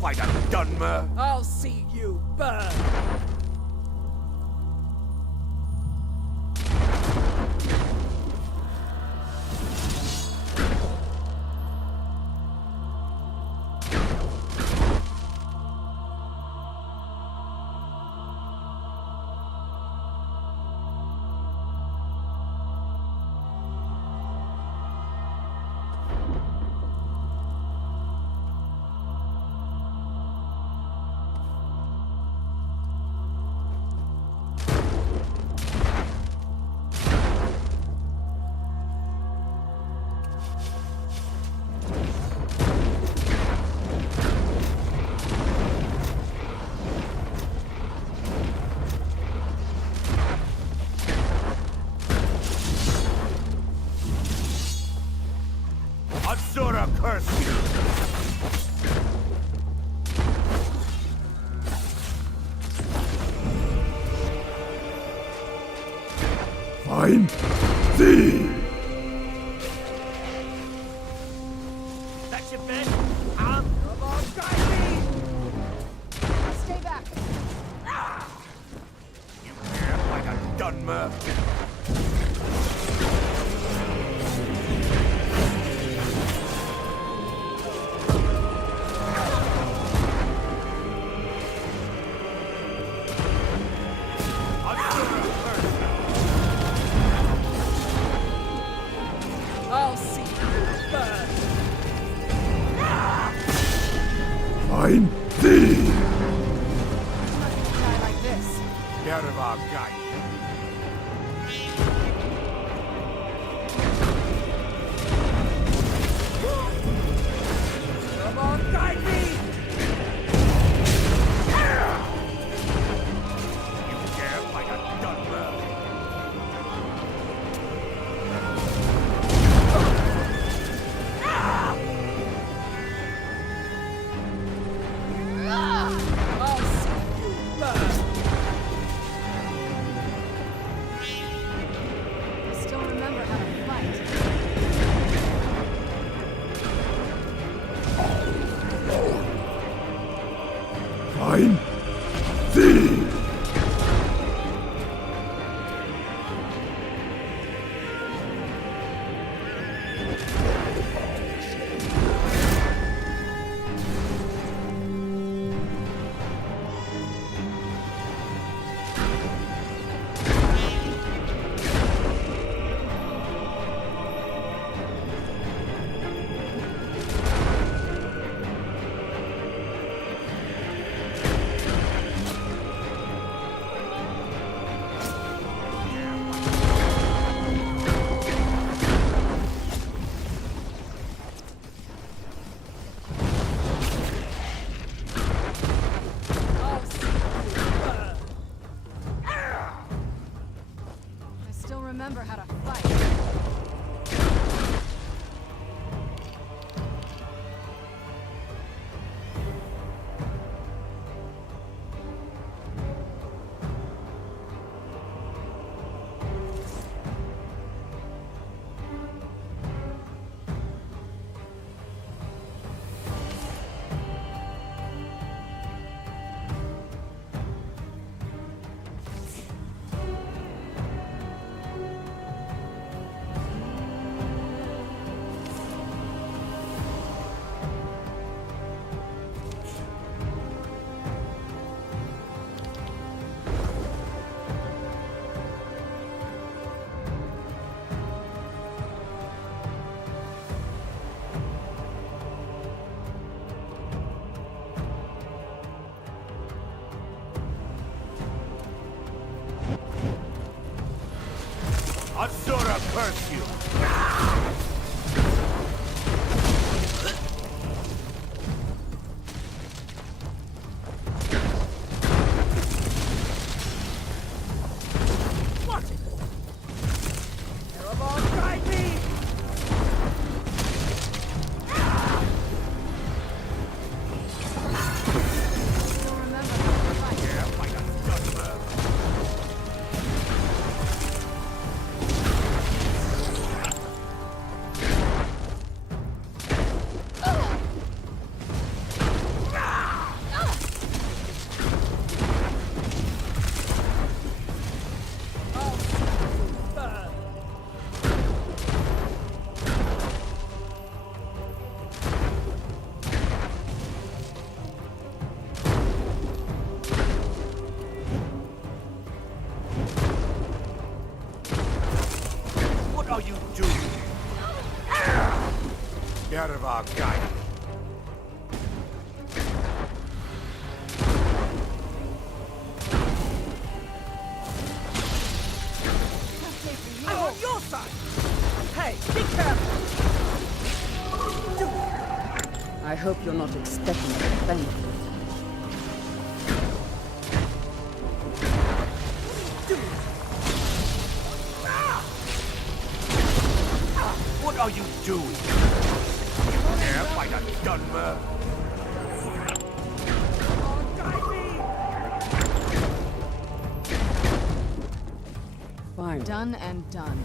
Fight a Dunmer! I'll see you burn! Asura curse you! Find thee! That's your bed? Come on, guide me! Stay back. You care like a Dunmer? I'll see you burn! Find thee! Die like this. Nerevar guide. Come on, guide me! You care like a Dunmer? Nerevar curse you! What are you doing? Nerevar guide. I'm on your side! Hey, be careful! I hope you're not expecting to defend me. What are you doing? There, fight a Dunmer! Fine. Done and done.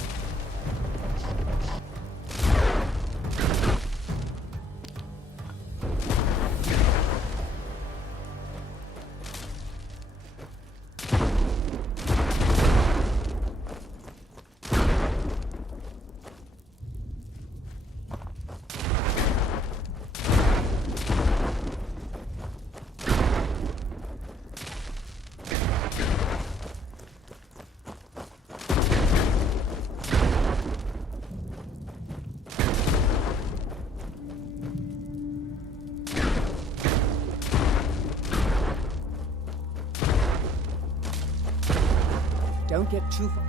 Don't get too far.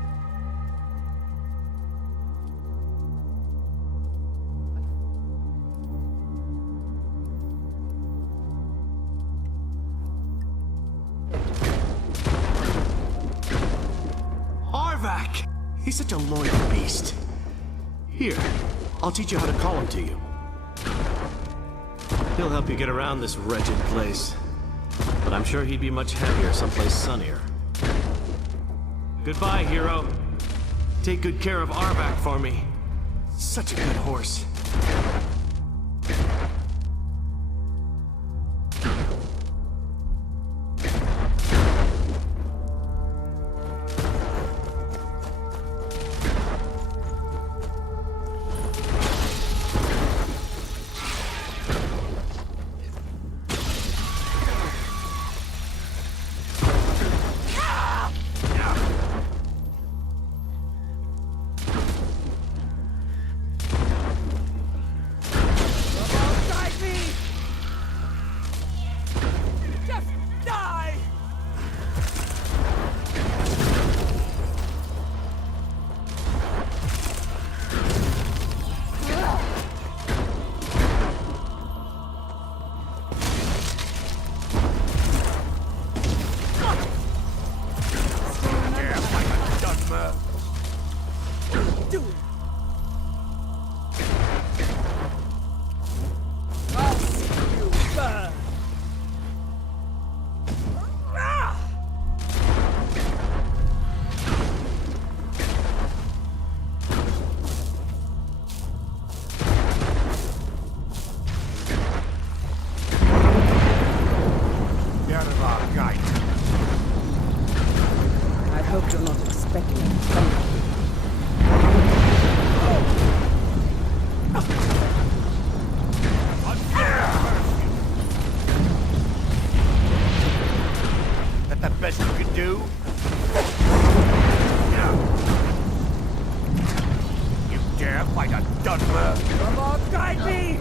Arvak! He's such a loyal beast. Here, I'll teach you how to call him to you. He'll help you get around this wretched place. But I'm sure he'd be much happier someplace sunnier. Goodbye, hero. Take good care of Arvak for me. Such a good horse. I hope you're not expecting to defend me. That the best you can do? You dare fight a Dunmer? Come on, guide me!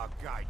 dark gate.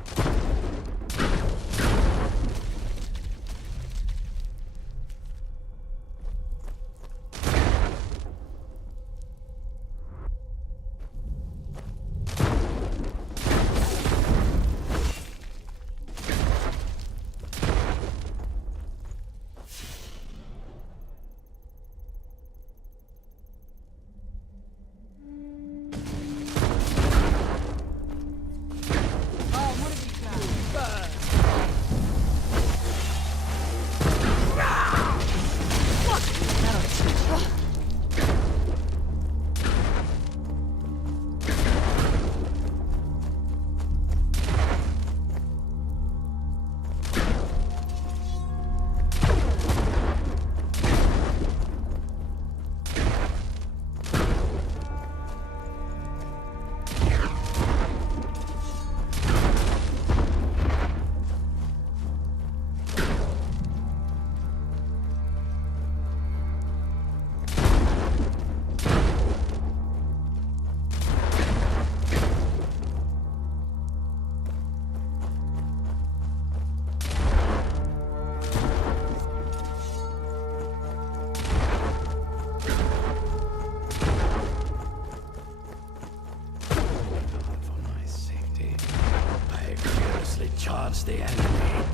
Charge the enemy.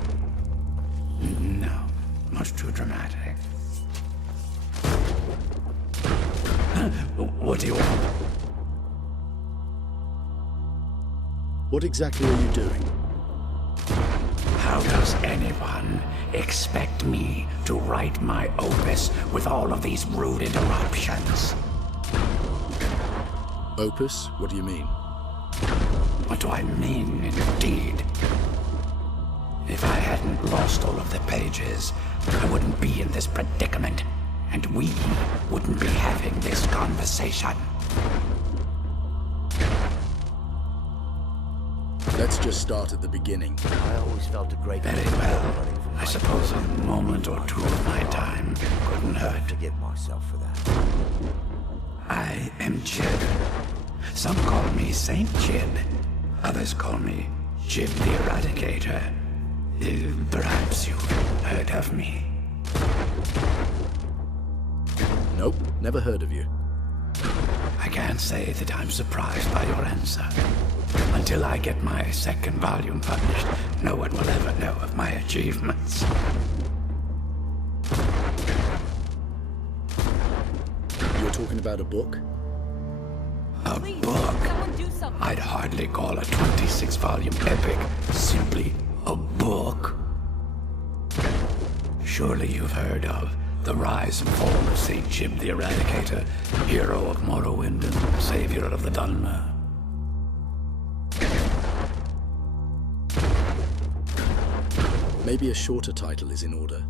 No, much too dramatic. What do you want? What exactly are you doing? How does anyone expect me to write my opus with all of these rude interruptions? Opus? What do you mean? What do I mean, indeed? If I hadn't lost all of the pages, I wouldn't be in this predicament, and we wouldn't be having this conversation. Let's just start at the beginning. I always felt a great... Very well. I suppose a moment or two of my time couldn't hurt. I forgive myself for that. I am Chid. Some call me Saint Chid. Others call me Chid the Eradicator. Perhaps you've heard of me. Nope, never heard of you. I can't say that I'm surprised by your answer. Until I get my second volume published, no one will ever know of my achievements. You're talking about a book? A book? I'd hardly call a 26-volume epic simply a book. Surely you've heard of the rise and fall of St. Jib the Eradicator, hero of Morrowind and savior of the Dunmer. Maybe a shorter title is in order.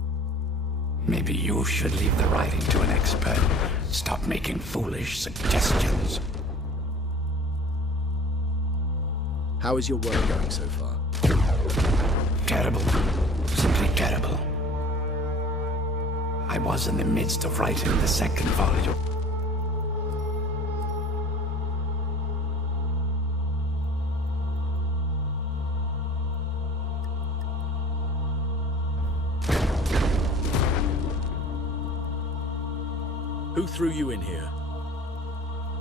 Maybe you should leave the writing to an expert. Stop making foolish suggestions. How is your work going so far? Terrible. Simply terrible. I was in the midst of writing the second volume. Who threw you in here?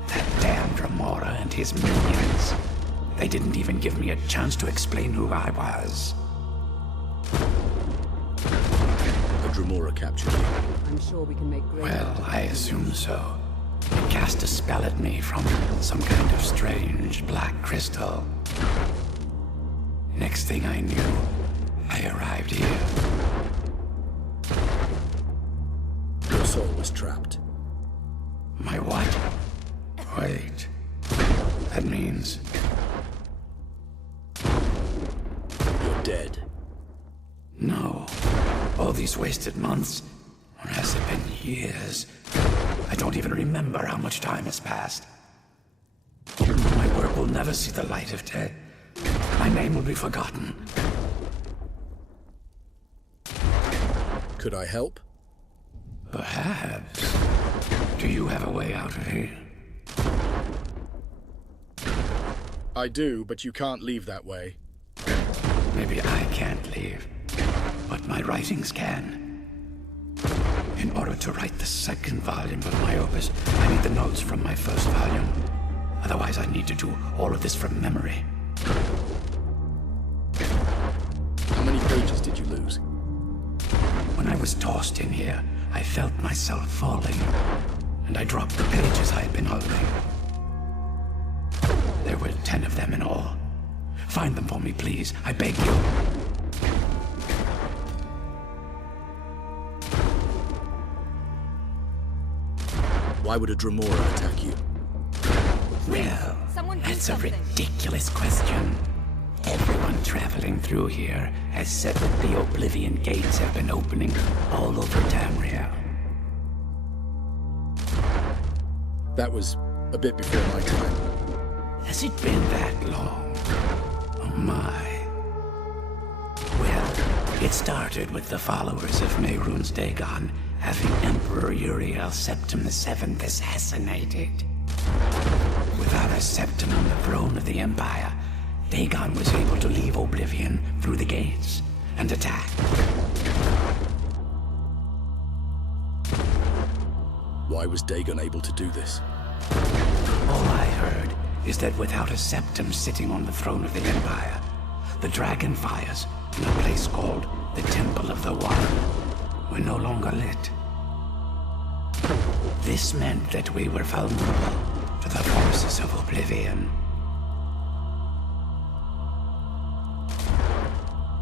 That damned Remora and his minions. They didn't even give me a chance to explain who I was. The Dremora captured you. I'm sure we can make great... Well, I assume so. It cast a spell at me from some kind of strange black crystal. Next thing I knew, I arrived here. Your soul was trapped. My what? Wait. That means... You're dead. No. All these wasted months, or has it been years? I don't even remember how much time has passed. My work will never see the light of day. My name will be forgotten. Could I help? Perhaps. Do you have a way out of here? I do, but you can't leave that way. I can't leave, but my writings can. In order to write the second volume of my opus, I need the notes from my first volume. Otherwise, I need to do all of this from memory. How many pages did you lose? When I was tossed in here, I felt myself falling, and I dropped the pages I had been holding. There were 10 of them in all. Find them for me, please. I beg you. Why would a Dremora attack you? Well, Someone do that's a something. ridiculous question. Everyone traveling through here has said that the Oblivion gates have been opening all over Tamriel. That was a bit before my time. Has it been that long? Oh my. Well, it started with the followers of Mehrunes Dagon having Emperor Uriel Septim VII assassinated. Without a septim on the throne of the Empire, Dagon was able to leave Oblivion through the gates and attack. Why was Dagon able to do this? All I heard is that without a septim sitting on the throne of the Empire, the dragon fires in a place called the Temple of the One were no longer lit. This meant that we were vulnerable to the forces of Oblivion.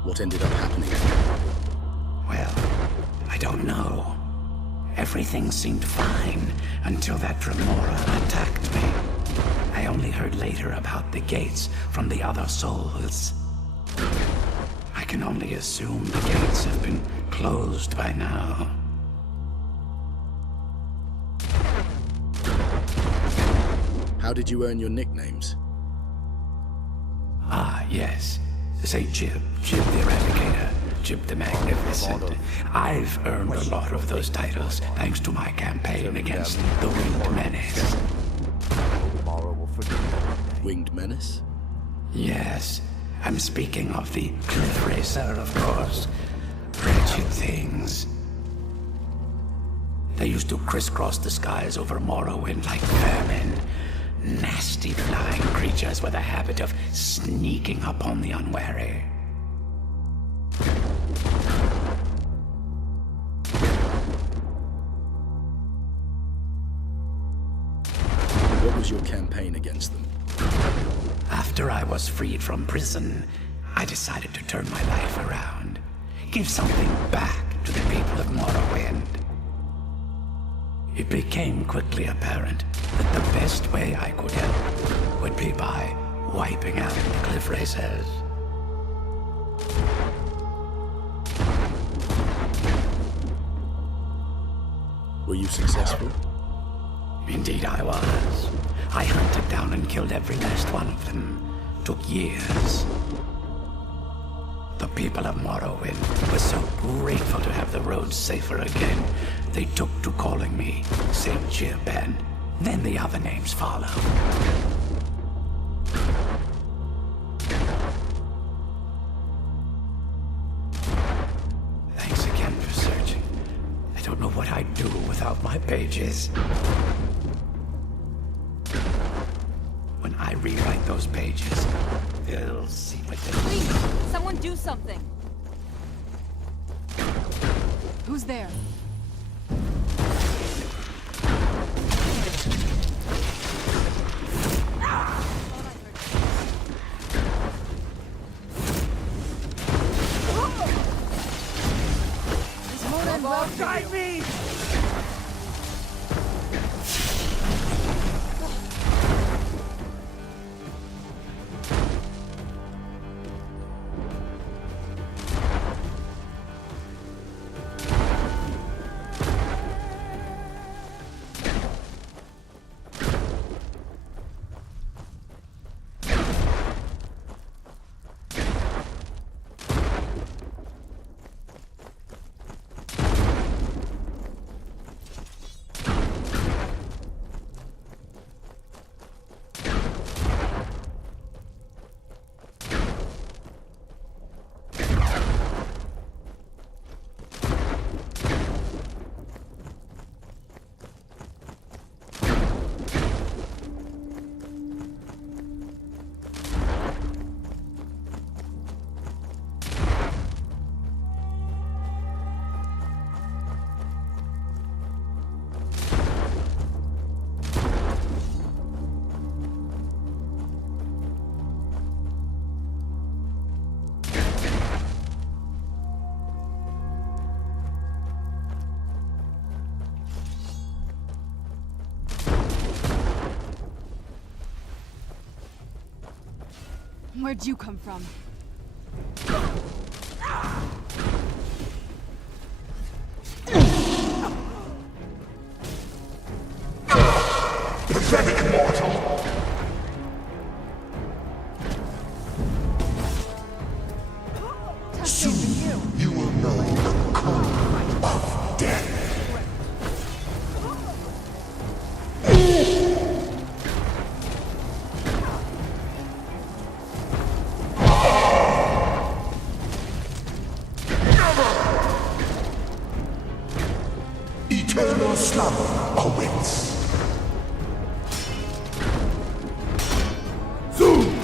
What ended up happening? Well, I don't know. Everything seemed fine until that Dremora attacked me. I only heard later about the gates from the other souls. I can only assume the gates have been closed by now. How did you earn your nicknames? Ah, yes. Say Jib, Jib the Eradicator, Jib the Magnificent. I've earned a lot of those titles thanks to my campaign against the Winged Menace. Winged Menace? Yes, I'm speaking of the Cliff Racer, of course. Wretched things. They used to crisscross the skies over Morrowind like vermin. Nasty flying creatures with a habit of sneaking up on the unwary. What was your campaign against them? After I was freed from prison, I decided to turn my life around. Give something back to the people of Morrowind. It became quickly apparent that the best way I could help would be by wiping out the Cliff Racers. Were you successful? Indeed I was. I hunted down and killed every last one of them. Took years. The people of Morrowind were so grateful to have the roads safer again, they took to calling me St. Jib, and then the other names followed. Thanks again for searching. I don't know what I'd do without my pages. When I rewrite those pages, they'll see what they Please, someone do something. Who's there? Guide me! Where'd you come from? Pathetic mortal! Soon you will know the cold of death. Eternal slumber awaits. Zoom!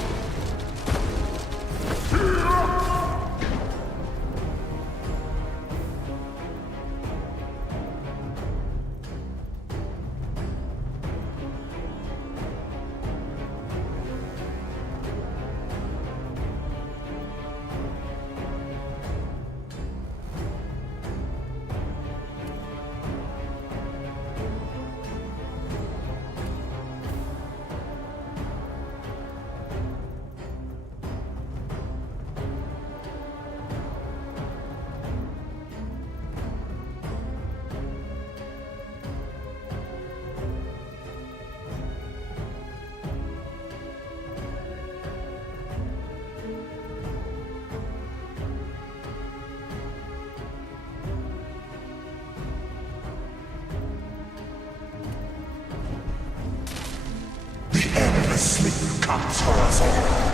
Sleep comes for us all.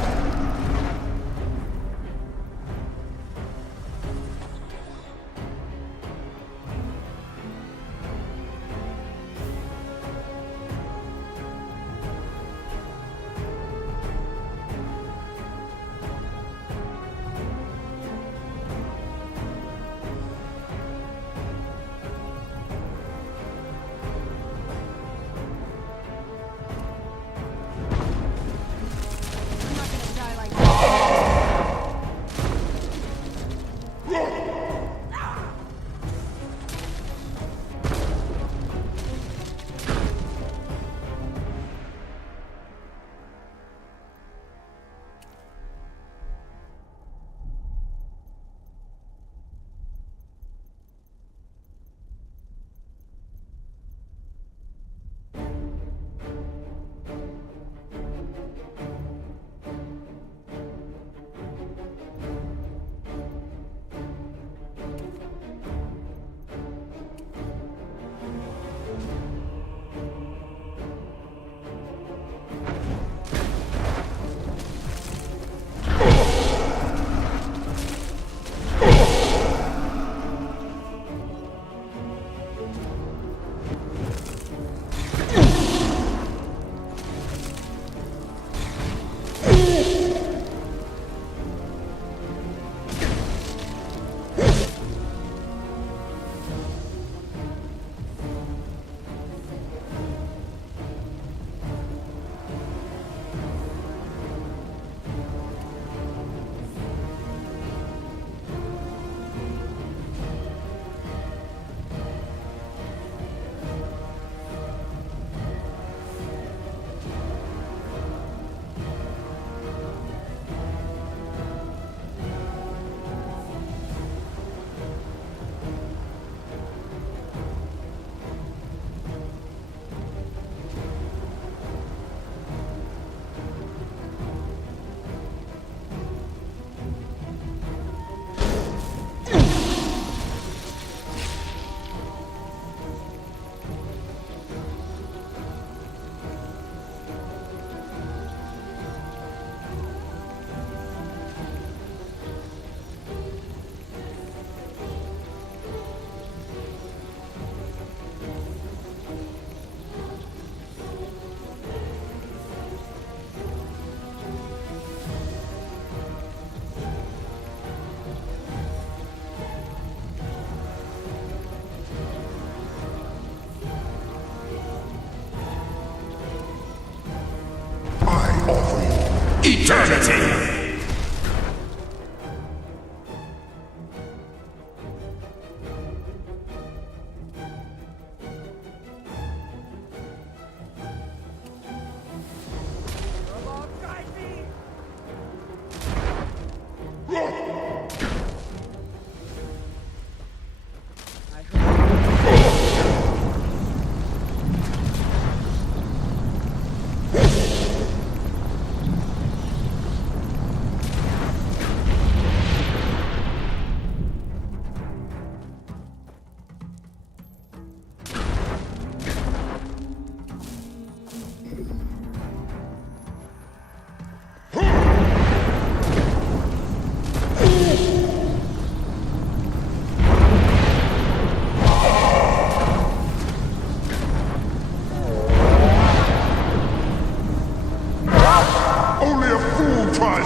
Eternity!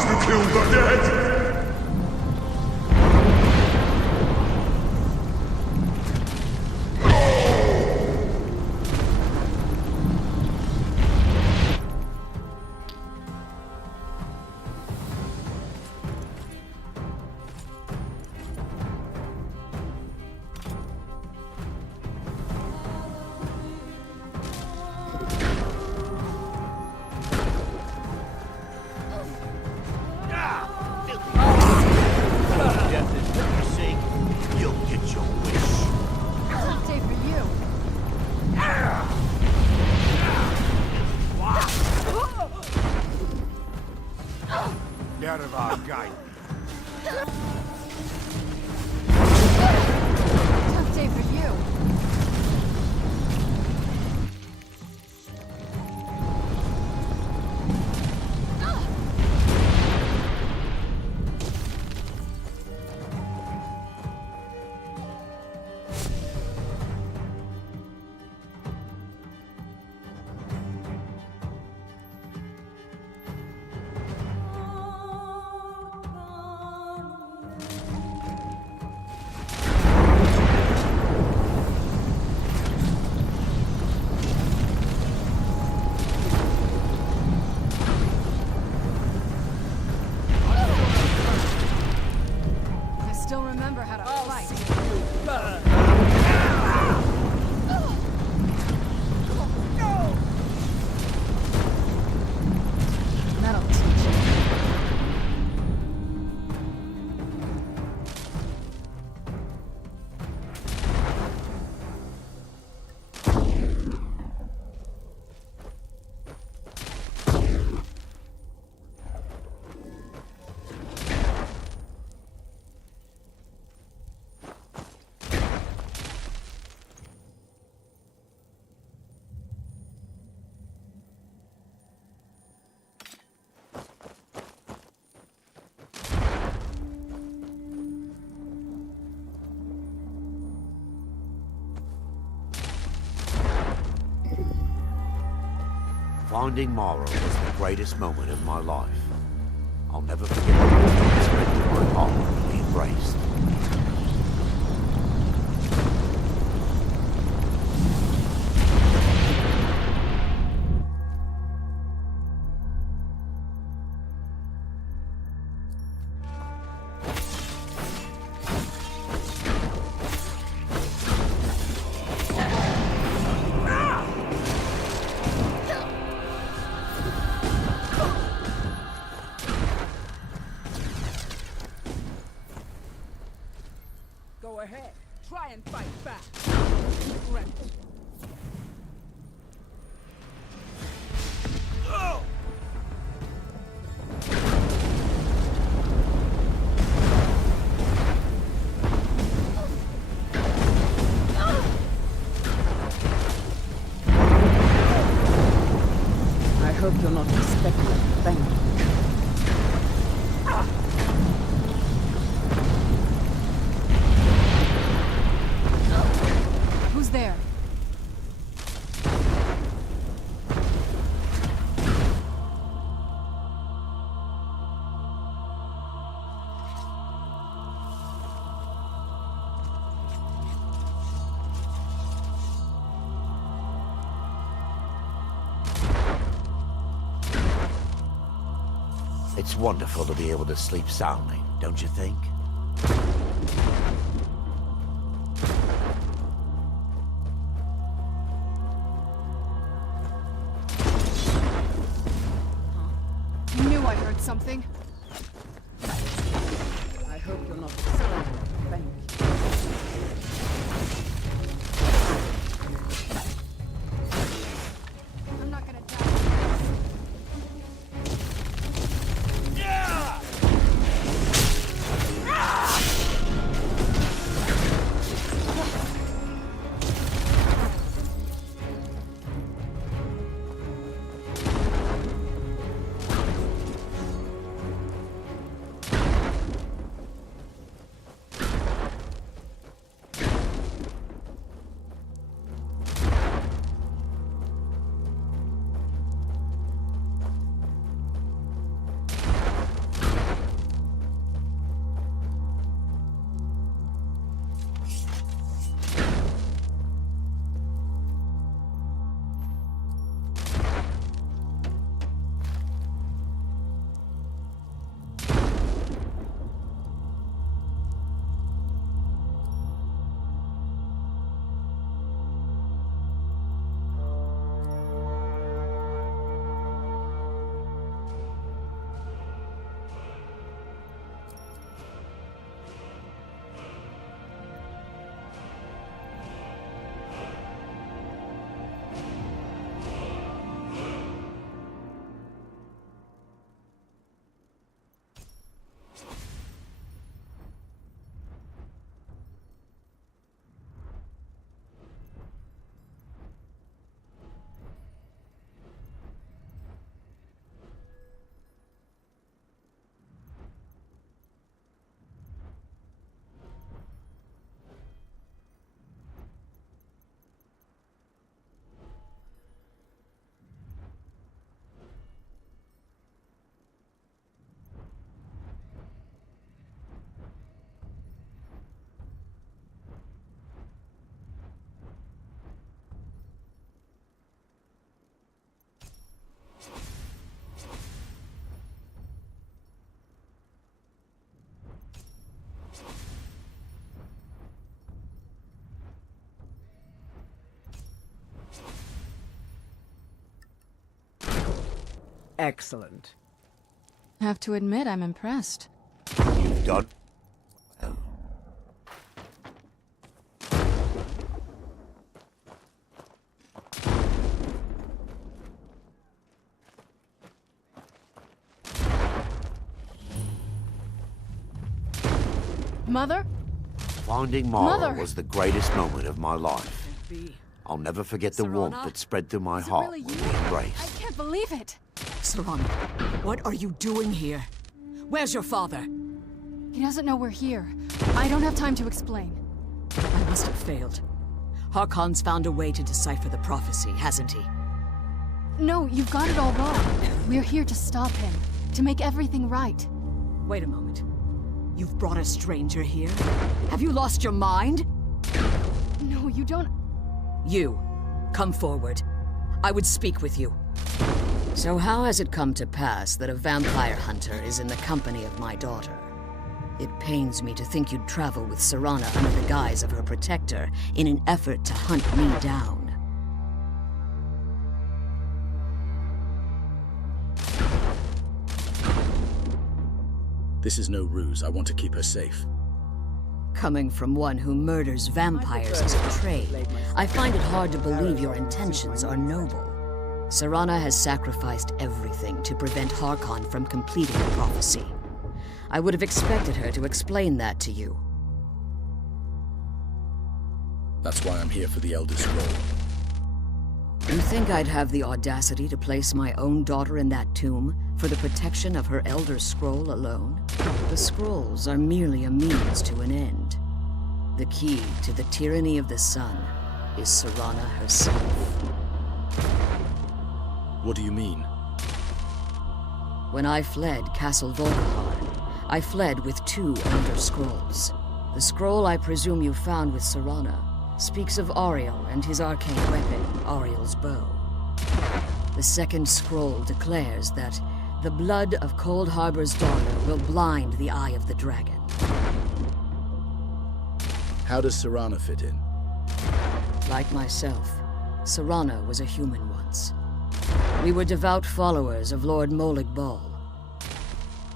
rise to kill the dead! Nerevar guide me. Tough day for you. Still remember how to fight. That'll teach you. Finding Mara was the greatest moment of my life. I'll never forget the moment of my heart we embraced. Go ahead. Try and fight back. Right. I hope you're not expecting it. Thank you. Who's there? It's wonderful to be able to sleep soundly, don't you think? You knew I heard something. I hope you're not expecting it. Thank you. I'm not gonna die. Excellent. Have to admit, I'm impressed. You've done well. Mother? Finding Mara Mother! was the greatest moment of my life. I'll never forget the warmth Serana? that spread through my Is it heart really when you? we I embraced. can't believe it! Serana, what are you doing here? Where's your father? He doesn't know we're here. I don't have time to explain. I must have failed. Harkon's found a way to decipher the prophecy, hasn't he? No, you've got it all wrong. We're here to stop him. To make everything right. Wait a moment. You've brought a stranger here? Have you lost your mind? No, you don't... You, come forward. I would speak with you. So how has it come to pass that a vampire hunter is in the company of my daughter? It pains me to think you'd travel with Serana under the guise of her protector in an effort to hunt me down. This is no ruse. I want to keep her safe. Coming from one who murders vampires as a trade, I find it hard to believe your intentions are noble. Serana has sacrificed everything to prevent Harkon from completing the prophecy. I would have expected her to explain that to you. That's why I'm here for the Elder Scroll. You think I'd have the audacity to place my own daughter in that tomb for the protection of her Elder Scroll alone? The scrolls are merely a means to an end. The key to the tyranny of the sun is Serana herself. What do you mean? When I fled Castle Volkihar, I fled with 2 Elder Scrolls. The scroll I presume you found with Serana speaks of Ariel and his arcane weapon, Ariel's bow. The second scroll declares that the blood of Cold Harbor's daughter will blind the eye of the dragon. How does Serana fit in? Like myself, Serana was a human once. We were devout followers of Lord Molig Bal.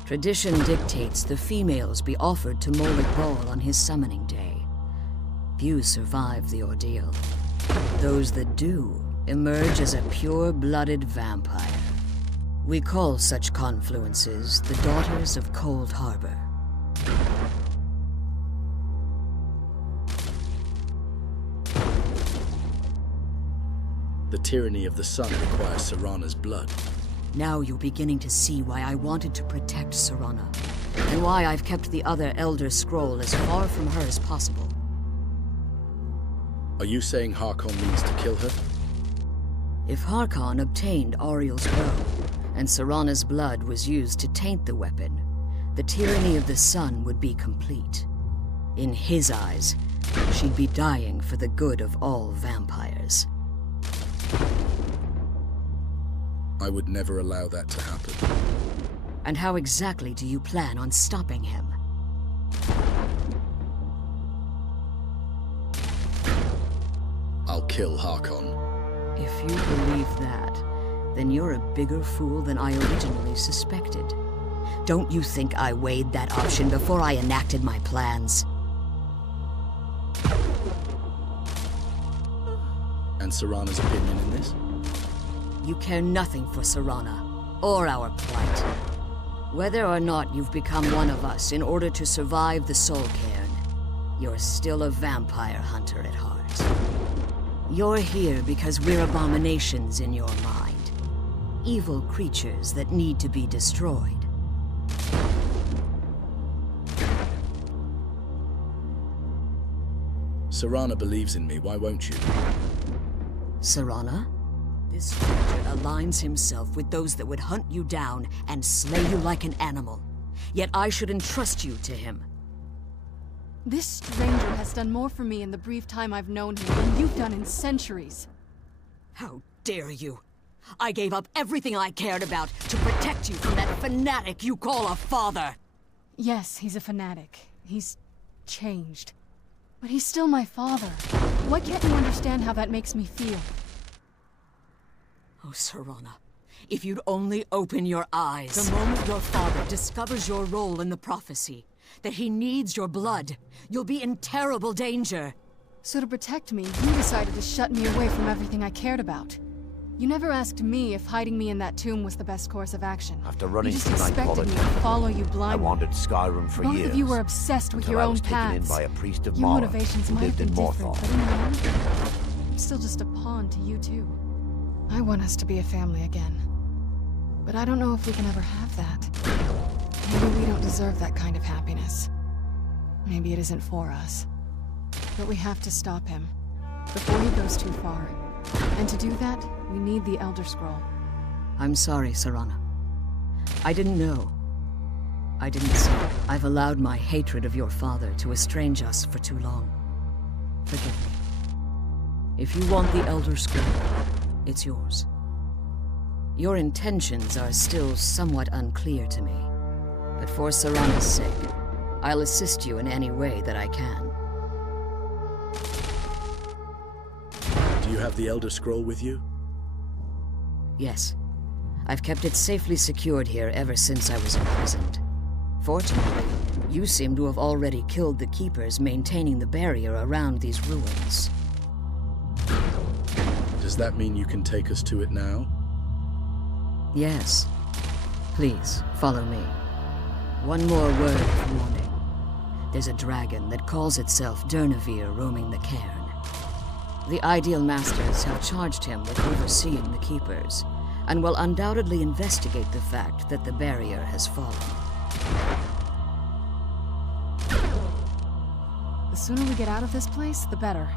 Tradition dictates the females be offered to Molig Bal on his summoning day. Few survive the ordeal. Those that do emerge as a pure-blooded vampire. We call such confluences the Daughters of Cold Harbor. The tyranny of the sun requires Serana's blood. Now you're beginning to see why I wanted to protect Serana, and why I've kept the other Elder Scroll as far from her as possible. Are you saying Harkon means to kill her? If Harkon obtained Ariel's bow, and Serana's blood was used to taint the weapon, the tyranny of the sun would be complete. In his eyes, she'd be dying for the good of all vampires. I would never allow that to happen. And how exactly do you plan on stopping him? I'll kill Harkon. If you believe that, then you're a bigger fool than I originally suspected. Don't you think I weighed that option before I enacted my plans? And Serana's opinion in this? You care nothing for Serana, or our plight. Whether or not you've become one of us in order to survive the Soul Cairn, you're still a vampire hunter at heart. You're here because we're abominations in your mind. Evil creatures that need to be destroyed. Serana believes in me, why won't you? Serana? This stranger aligns himself with those that would hunt you down and slay you like an animal. Yet I should entrust you to him. This stranger has done more for me in the brief time I've known him than you've done in centuries. How dare you! I gave up everything I cared about to protect you from that fanatic you call a father! Yes, he's a fanatic. He's changed. But he's still my father. Why can't you understand how that makes me feel? Oh, Serana, If you'd only open your eyes. The moment your father discovers your role in the prophecy, that he needs your blood, you'll be in terrible danger. So to protect me, you decided to shut me away from everything I cared about. You never asked me if hiding me in that tomb was the best course of action. After running you just through night expected me to politics, follow you I blindly. wandered Skyrim for Both years. of you were obsessed with until your I own was taken in paths. by a priest of Your Mara motivations who might have lived been in different, Morthal. but in the end, I'm still just a pawn to you too. I want us to be a family again. But I don't know if we can ever have that. Maybe we don't deserve that kind of happiness. Maybe it isn't for us. But we have to stop him, before he goes too far. And to do that, we need the Elder Scroll. I'm sorry, Serana. I didn't know. I didn't see. I've allowed my hatred of your father to estrange us for too long. Forgive me. If you want the Elder Scroll, it's yours. Your intentions are still somewhat unclear to me, but for Serana's sake, I'll assist you in any way that I can. Do you have the Elder Scroll with you? Yes. I've kept it safely secured here ever since I was imprisoned. Fortunately, you seem to have already killed the keepers maintaining the barrier around these ruins. Does that mean you can take us to it now? Yes. Please, follow me. One more word of warning. There's a dragon that calls itself Dunmer roaming the cairn. The Ideal Masters have charged him with overseeing the Keepers, and will undoubtedly investigate the fact that the barrier has fallen. The sooner we get out of this place, the better.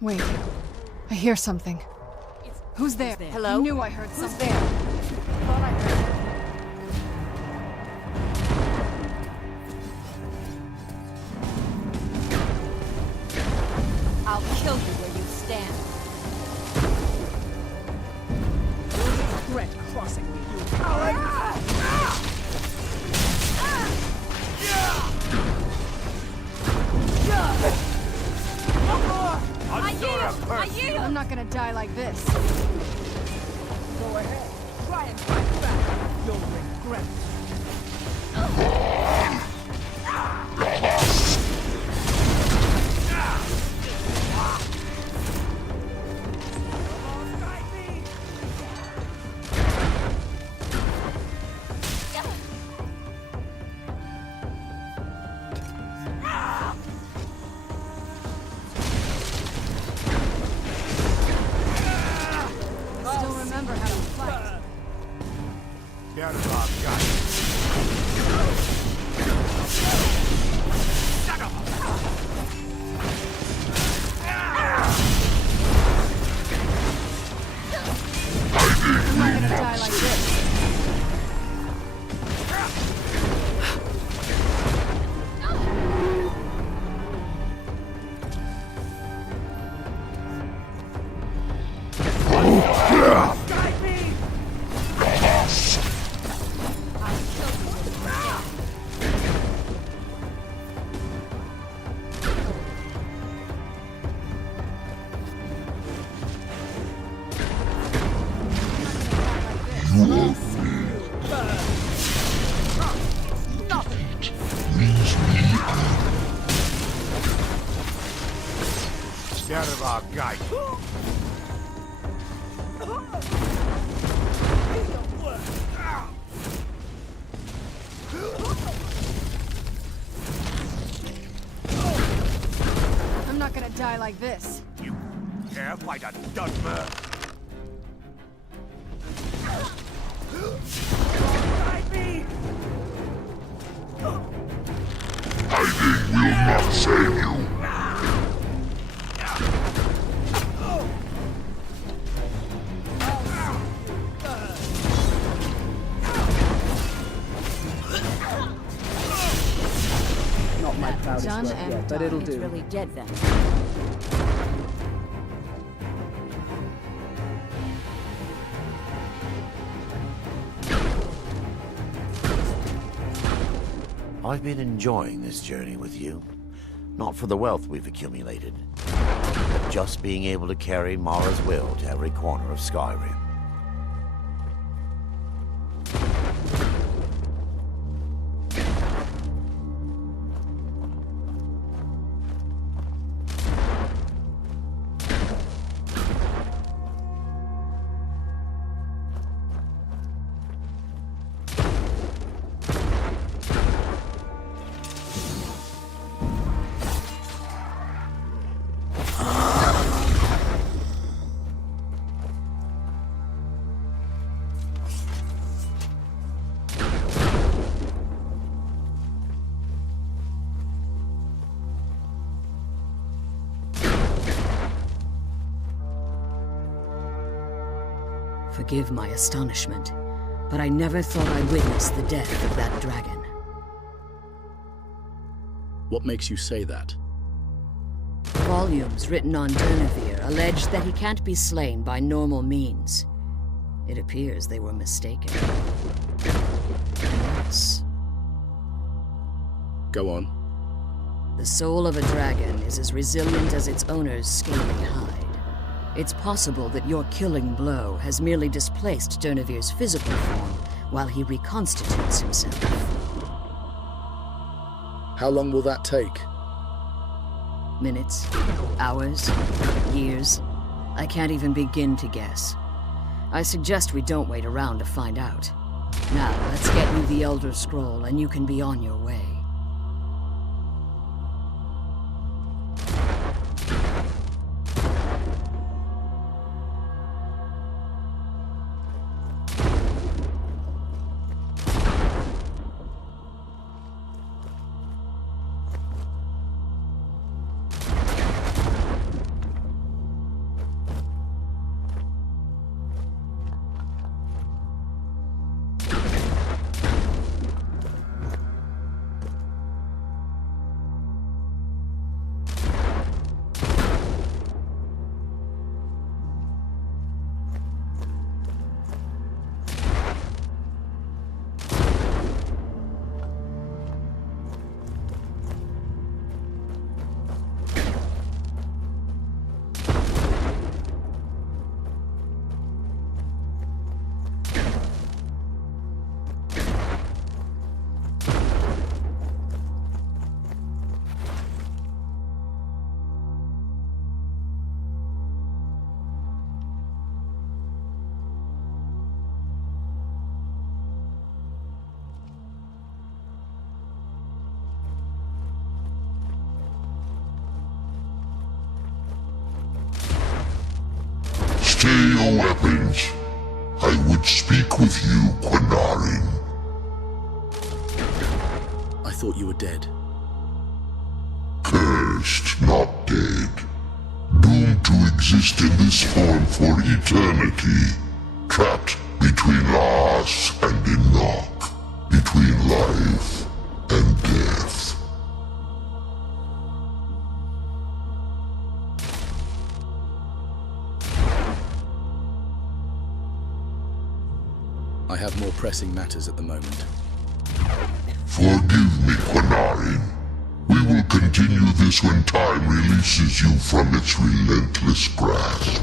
Wait, I hear something. Who's there? Hello? I knew I heard something. Thought I heard. I'll kill you where you stand. You'll regret crossing me, you coward! I'm not gonna die like this. Go ahead. Try and fight back. You'll regret it. Still remember how to fight. Nerevar got it. I'm not gonna die like this. Nerevar got it. I'm not gonna die like this. You care fight a Dunmer? Hiding will not save you. Not my proudest Done work and yet, but done. it'll It's do. really dead then. I've been enjoying this journey with you. Not for the wealth we've accumulated, but just being able to carry Mara's will to every corner of Skyrim. Forgive my astonishment, but I never thought I'd witness the death of that dragon. What makes you say that? Volumes written on Dunmer allege that he can't be slain by normal means. It appears they were mistaken. Yes. Go on. The soul of a dragon is as resilient as its owner's scaly hide. It's possible that your killing blow has merely displaced Dunmer's physical form while he reconstitutes himself. How long will that take? Minutes, hours, years. I can't even begin to guess. I suggest we don't wait around to find out. Now, let's get you the Elder Scroll and you can be on your way. Stay your weapons. I would speak with you, Quinarin. I thought you were dead. Cursed, not dead. Doomed to exist in this form for eternity. Trapped between Laas and Enoch. Between life and death. I have more pressing matters at the moment. Forgive me, Quinarin. We will continue this when time releases you from its relentless grasp.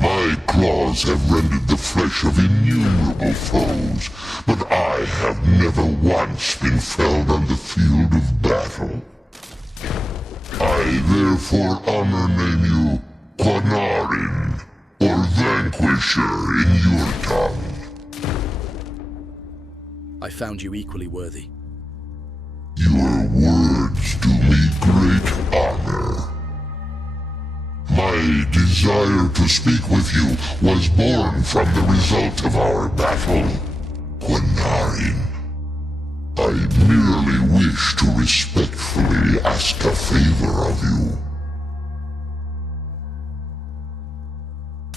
My claws have rendered the flesh of innumerable foes, but I have never once been felled on the field of battle. I therefore honor name you Quinarin, or Vanquisher in your tongue. I found you equally worthy. Your words do me great honor. My desire to speak with you was born from the result of our battle, Quinarin. I merely wish to respectfully ask a favor of you.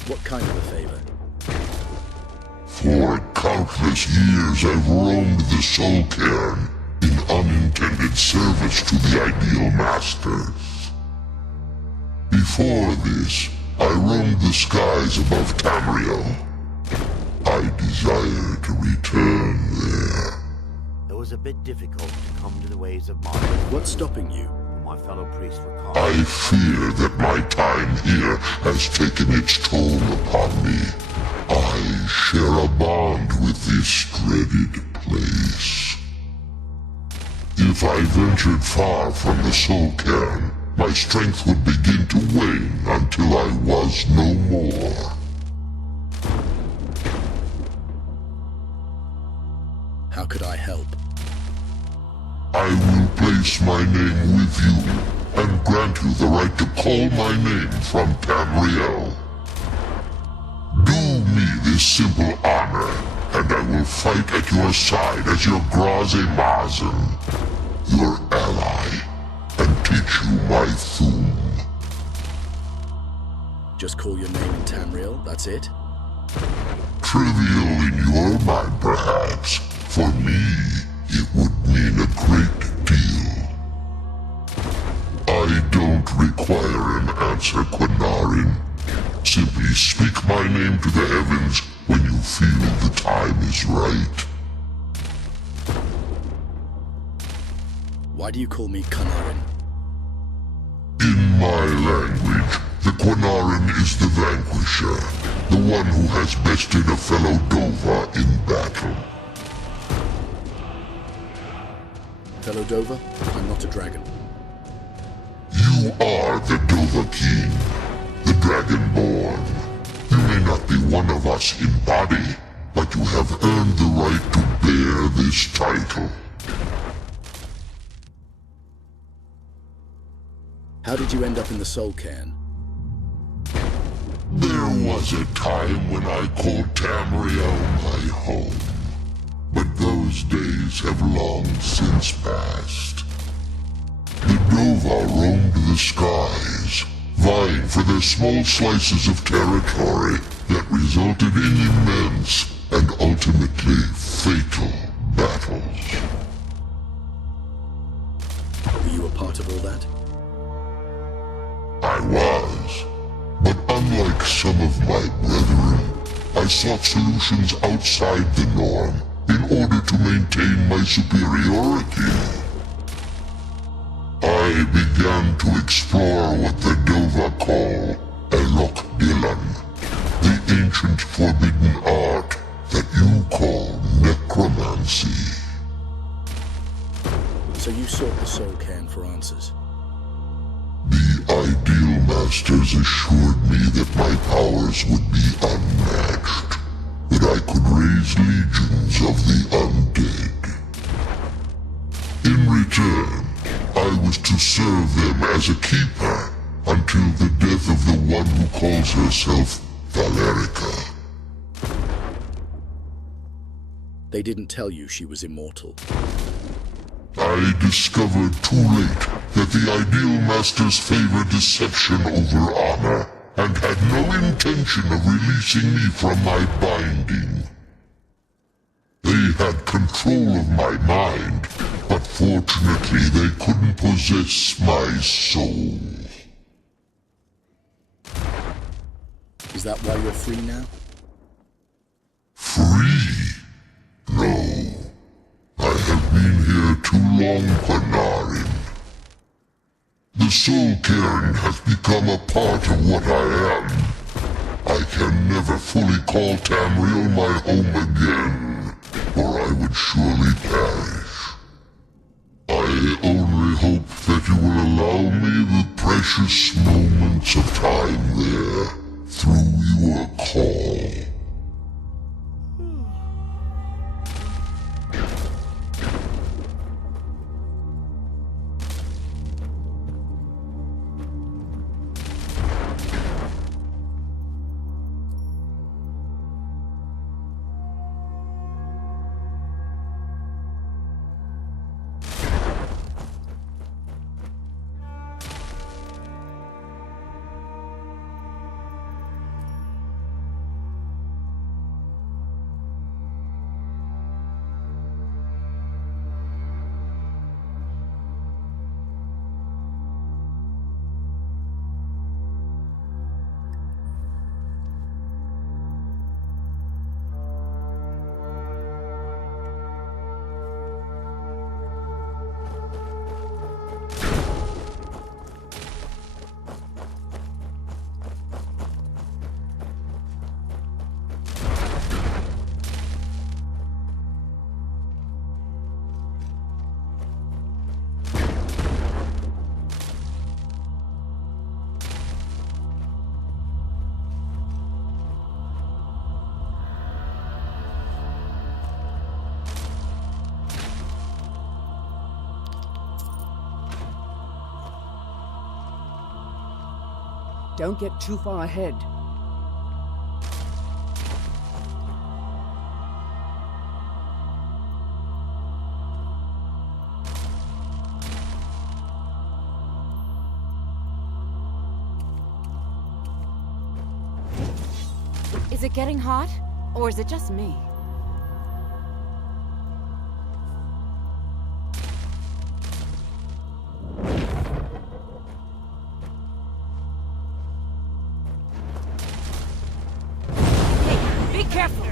What kind of a favor? For countless years I've roamed the Soul Cairn in unintended service to the Ideal Masters. Before this, I roamed the skies above Tamriel. I desire to return there. It was a bit difficult to come to the ways of Mara. What's stopping you? My fellow priests were called. I fear that my time here has taken its toll upon me. I share a bond with this dreaded place. If I ventured far from the Soul Cairn, my strength would begin to wane until I was no more. How could I help? I will place my name with you, and grant you the right to call my name from Tamriel. Do me this simple honor, and I will fight at your side as your Graze Mazen, your ally, and teach you my Thum. Just call your name in Tamriel, that's it? Trivial in your mind, perhaps. For me, it would mean a great deal. I don't require an answer, Quinarin. Simply speak my name to the heavens when you feel the time is right. Why do you call me Quinarin? In my language, the Quinarin is the vanquisher, the one who has bested a fellow Dova in battle. Fellow Dova, I'm not a dragon. You are the Dova King, the Dragonborn. You may not be one of us in body, but you have earned the right to bear this title. How did you end up in the Soul Cairn? There was a time when I called Tamriel my home. But those days have long since passed. The Dova roamed the skies, vying for their small slices of territory that resulted in immense and ultimately fatal battles. Were you a part of all that? I was, but unlike some of my brethren, I sought solutions outside the norm in order to maintain my superiority. I began to explore what the Dova call Elok Dylan, the ancient forbidden art that you call necromancy. So you sought the Soul Cairn for answers? The Ideal Masters assured me that my powers would be unmatched, that I could raise legions of the undead. In return, I was to serve them as a keeper until the death of the one who calls herself Valerica. They didn't tell you she was immortal. I discovered too late that the Ideal Masters favor deception over honor, and had no intention of releasing me from my binding. They had control of my mind, but fortunately they couldn't possess my soul. Is that why you're free now? Free? No. I have been here too long, Panarin. The Soul Cairn has become a part of what I am. I can never fully call Tamriel my home again, or I would surely perish. I only hope that you will allow me the precious moments of time there, through your call. Don't get too far ahead. Is it getting hot? Or is it just me? Be careful!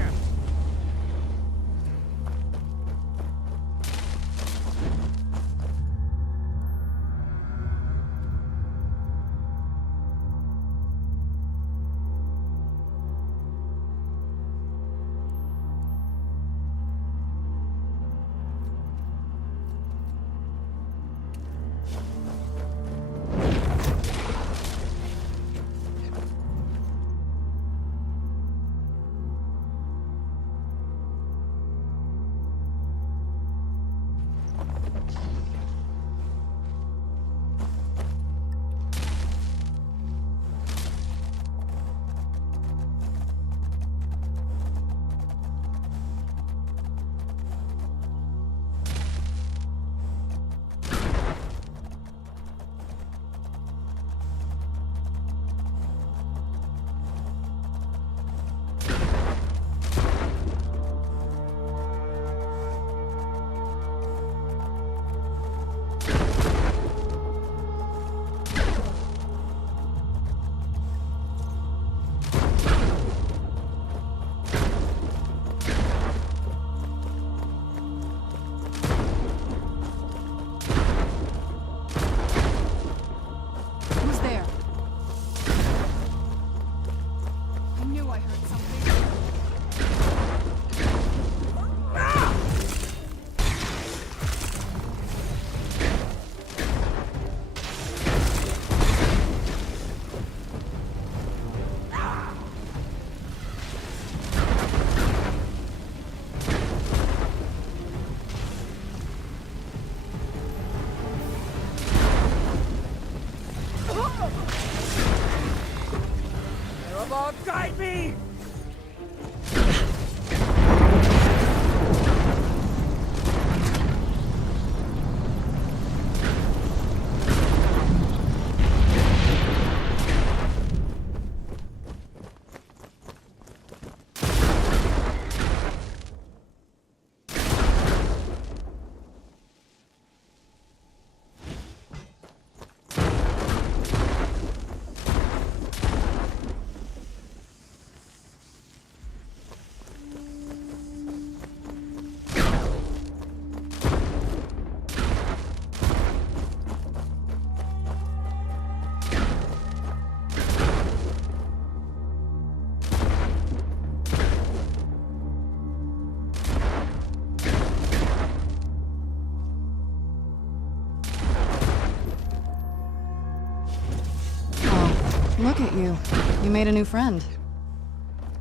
Look at you. You made a new friend.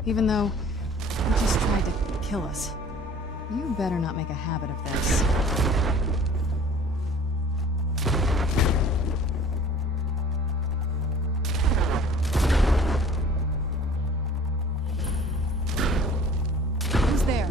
Even though you just tried to kill us. You better not make a habit of this. Who's there?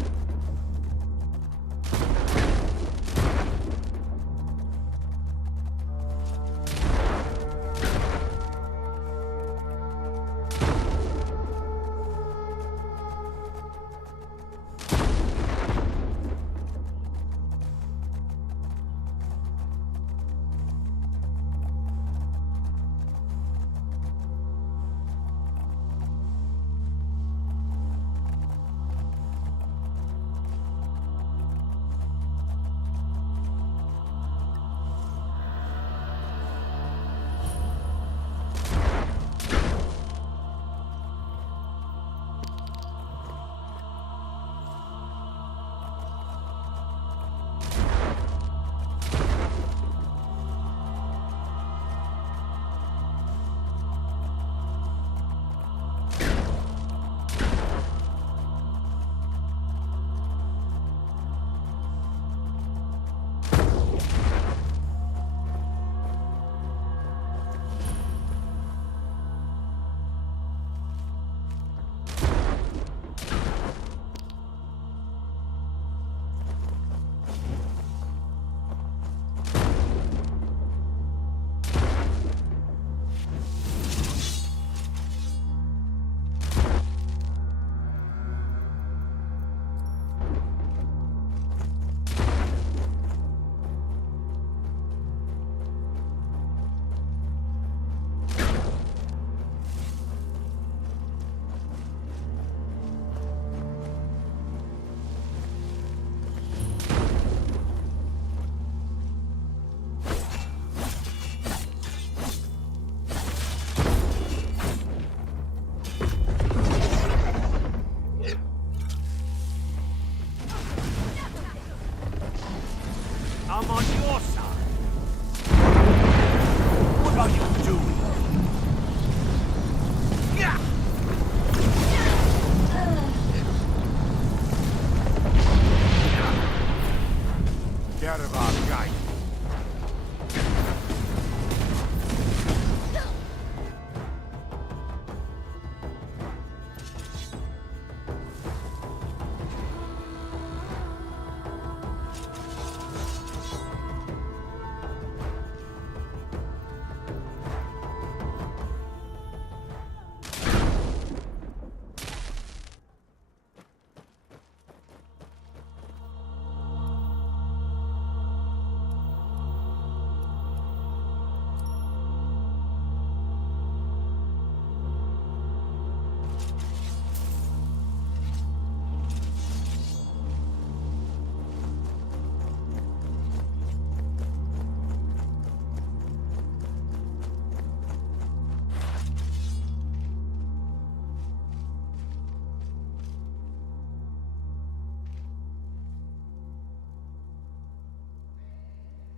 I'm on your side. What are you doing? Yeah! Nerevar guide.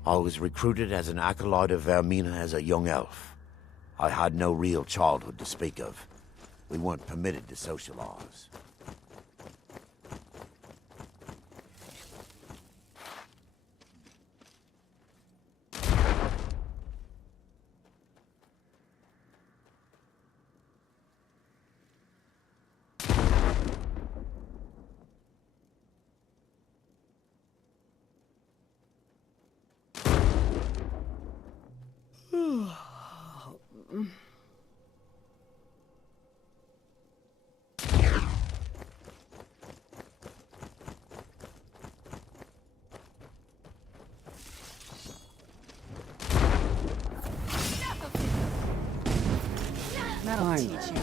I was recruited as an acolyte of Vermina as a young elf. I had no real childhood to speak of. We weren't permitted to socialize. That'll teach you.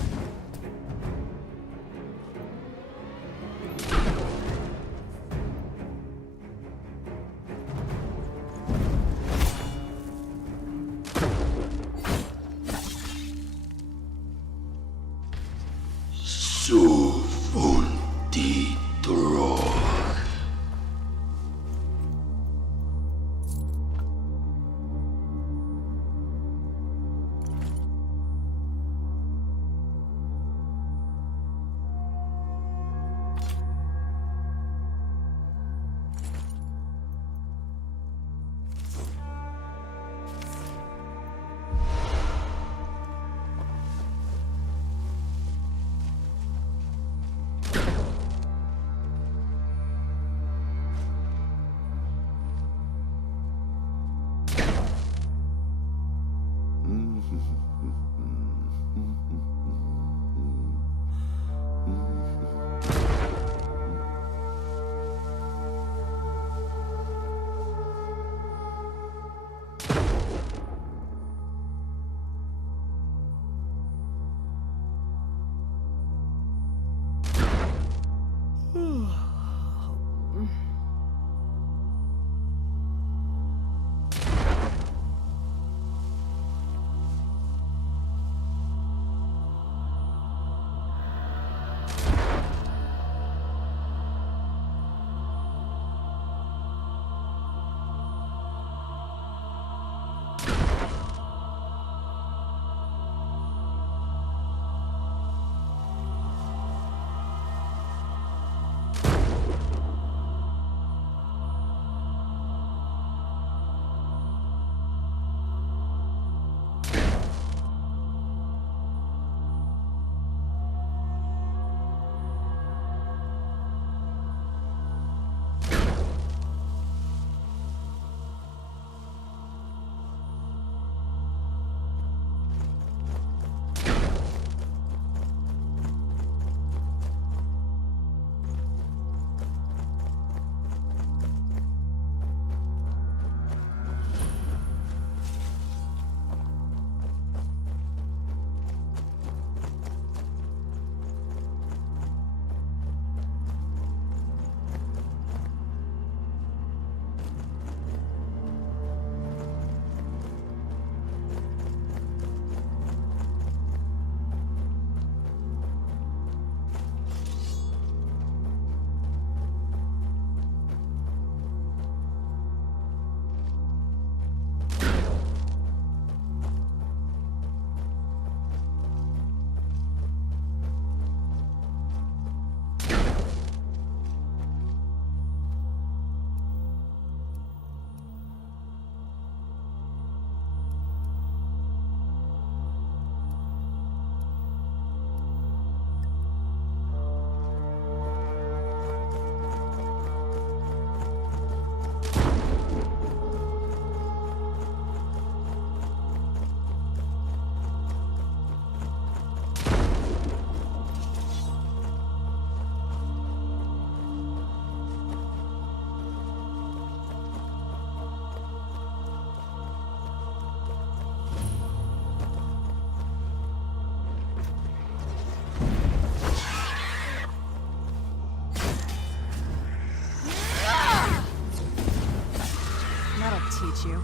meet you.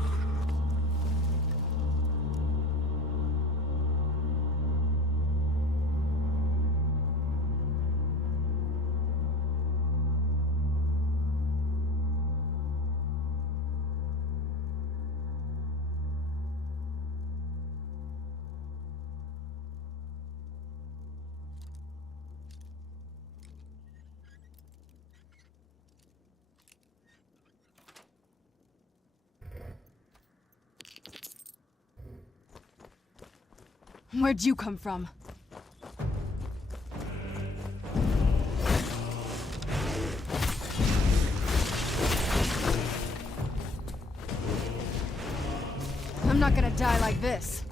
Where'd you come from? I'm not gonna die like this.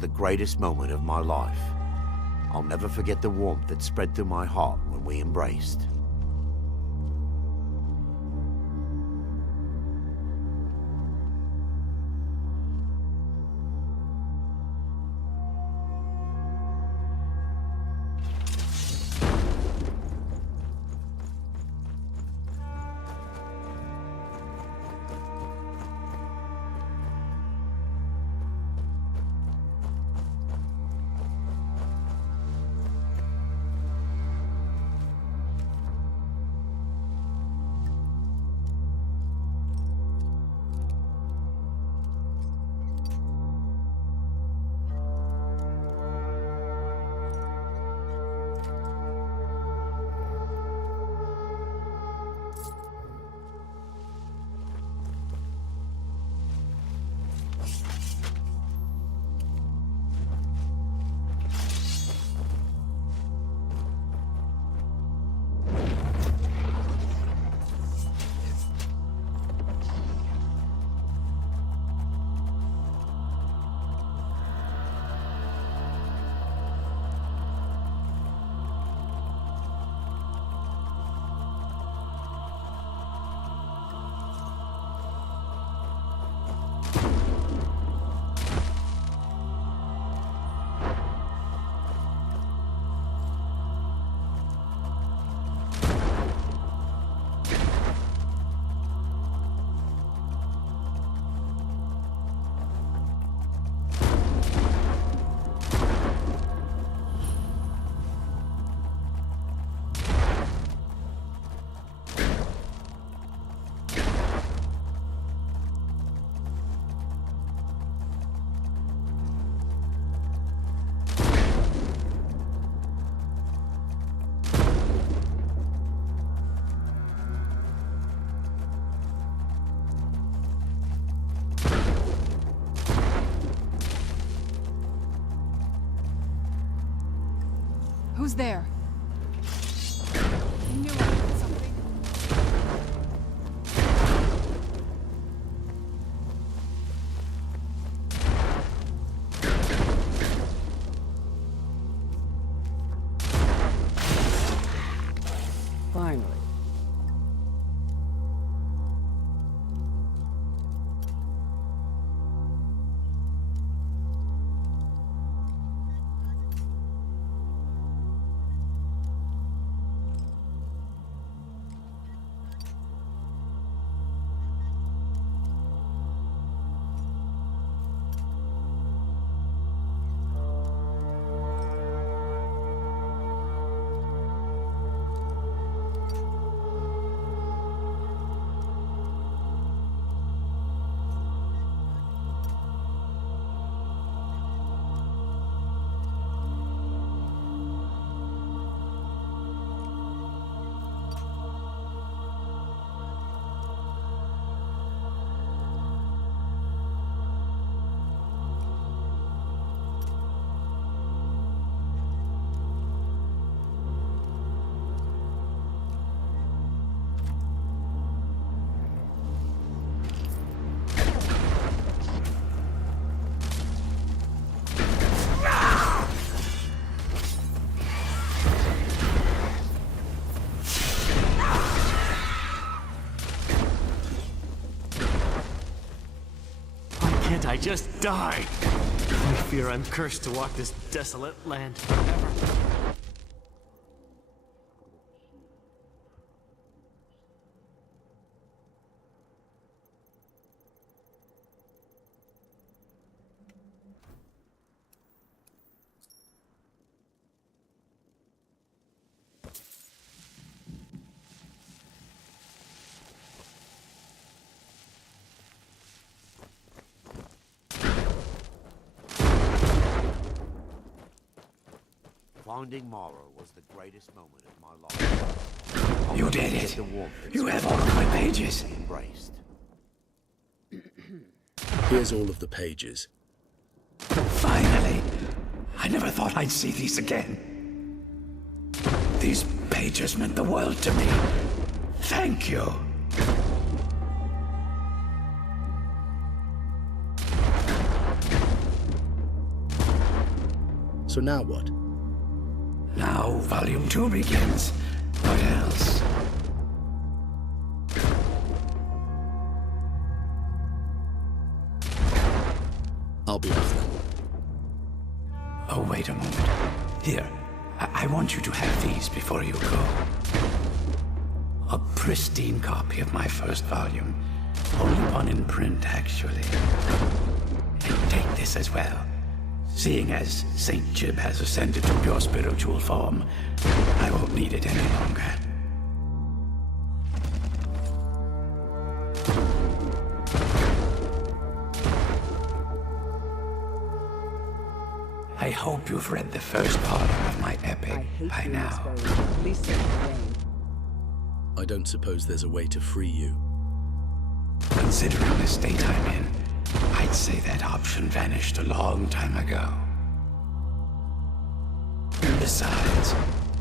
The greatest moment of my life. I'll never forget the warmth that spread through my heart when we embraced. Who's there? I knew I heard something. Finally. I just die? I fear I'm cursed to walk this desolate land forever. Finding Mara was the greatest moment of my life. You did it. You have all of my pages. Embraced. Here's all of the pages. Finally! I never thought I'd see these again. These pages meant the world to me. Thank you. So now what? Now Volume 2 begins. What else? I'll be off then. Oh, wait a moment. Here, I want you to have these before you go. A pristine copy of my first volume. Only one in print, actually. And take this as well. Seeing as St. Jib has ascended to pure spiritual form, I won't need it any longer. I hope you've read the first volume of my epic by now. I don't suppose there's a way to free you. Considering the state I'm in, I'd say that option vanished a long time ago. Besides,